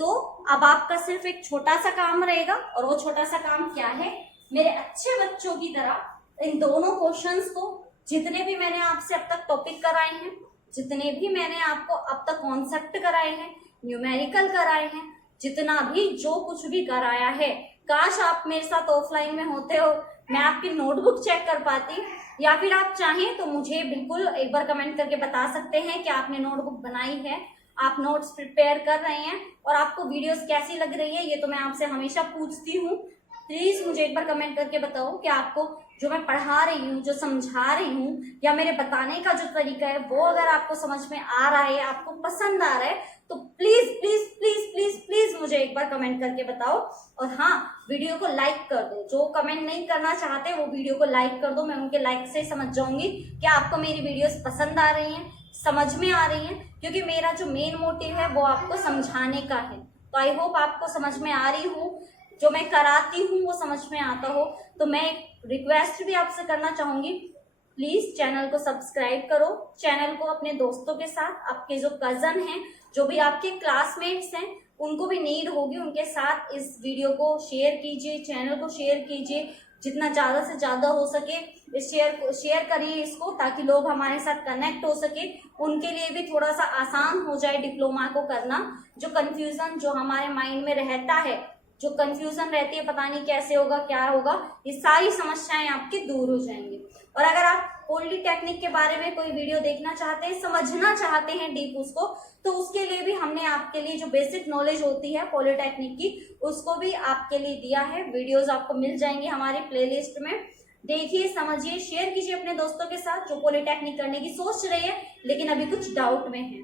तो अब आपका सिर्फ एक छोटा सा काम रहेगा, और वो छोटा सा काम क्या है, मेरे अच्छे बच्चों की तरह इन दोनों क्वेश्चंस को, जितने भी मैंने आपसे अब तक टॉपिक कराए हैं, जितने भी मैंने आपको अब तक कॉन्सेप्ट कराए हैं, न्यूमेरिकल कराए हैं, जितना भी जो कुछ भी कराया है, काश आप मेरे साथ ऑफलाइन में होते हो, मैं आपकी नोटबुक चेक कर पाती, या फिर आप चाहें तो मुझे बिल्कुल एक बार कमेंट करके बता सकते हैं कि आपने नोटबुक बनाई है, आप नोट्स प्रिपेयर कर रहे हैं और आपको वीडियोस कैसी लग रही है। ये तो मैं आपसे हमेशा पूछती हूँ, प्लीज मुझे एक बार कमेंट करके बताओ कि आपको जो मैं पढ़ा रही हूँ, जो समझा रही हूँ, या मेरे बताने का जो तरीका है वो अगर आपको समझ में आ रहा है, आपको पसंद आ रहा है, तो please please please please please मुझे एक बार कमेंट करके बताओ। और हाँ, वीडियो को लाइक कर दो। जो कमेंट नहीं करना चाहते वो वीडियो को लाइक कर दो। मैं उनके लाइक से समझ जाऊंगी कि आपको मेरी वीडियोस पसंद आ रही हैं, समझ में आ रही हैं, क्योंकि मेरा जो मेन मोटिव है वो आपको समझाने का है। तो आई होप आपको समझ में आ रही हूँ, जो मैं कराती हूँ वो समझ में आता हो। तो मैं एक रिक्वेस्ट भी आपसे करना चाहूंगी, प्लीज चैनल को सब्सक्राइब करो, चैनल को अपने दोस्तों के साथ, आपके जो कजन हैं, जो भी आपके क्लासमेट्स हैं, उनको भी नीड होगी, उनके साथ इस वीडियो को शेयर कीजिए, चैनल को शेयर कीजिए, जितना ज्यादा से ज्यादा हो सके इस शेयर करिए इसको, ताकि लोग हमारे साथ कनेक्ट हो सके, उनके लिए भी थोड़ा सा आसान हो जाए डिप्लोमा को करना। जो कंफ्यूजन जो हमारे माइंड में रहता है, जो कंफ्यूजन रहती है पता नहीं कैसे होगा क्या होगा, ये सारी समस्याएं आपकी दूर हो जाएंगी। और अगर आप पॉलिटेक्निक के बारे में कोई वीडियो देखना चाहते हैं, समझना चाहते हैं डीप उसको, तो उसके लिए भी हमने आपके लिए जो बेसिक नॉलेज होती है पॉलिटेक्निक की, उसको भी आपके लिए दिया है। वीडियोस आपको मिल जाएंगी हमारी प्लेलिस्ट में। देखिए, समझिए, शेयर कीजिए अपने दोस्तों के साथ जो पॉलिटेक्निक करने की सोच रहे हैं लेकिन अभी कुछ डाउट में है।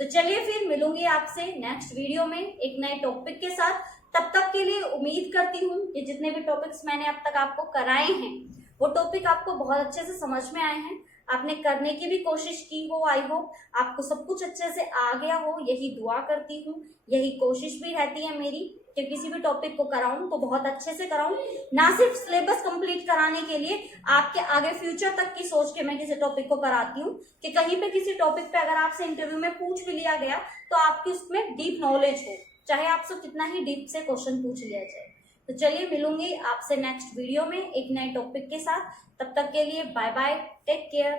तो चलिए फिर मिलूंगी आपसे नेक्स्ट वीडियो में एक नए टॉपिक के साथ। तब तक के लिए उम्मीद करती हूँ कि जितने भी टॉपिक्स मैंने अब तक आपको कराए हैं वो टॉपिक आपको बहुत अच्छे से समझ में आए हैं, आपने करने की भी कोशिश की हो। आई होप आपको सब कुछ अच्छे से आ गया हो, यही दुआ करती हूँ, यही कोशिश भी रहती है मेरी कि किसी भी टॉपिक को कराऊं तो बहुत अच्छे से कराऊं। ना सिर्फ सिलेबस कंप्लीट कराने के लिए, आपके आगे फ्यूचर तक की सोच के मैं किसी टॉपिक को कराती हूँ कि कहीं पे किसी टॉपिक पे अगर आपसे इंटरव्यू में पूछ भी लिया गया तो आपकी उसमें डीप नॉलेज हो, चाहे आपसे कितना ही डीप से क्वेश्चन पूछ लिया जाए। तो चलिए मिलूंगी आपसे नेक्स्ट वीडियो में एक नए टॉपिक के साथ। तब तक के लिए बाय बाय, टेक केयर।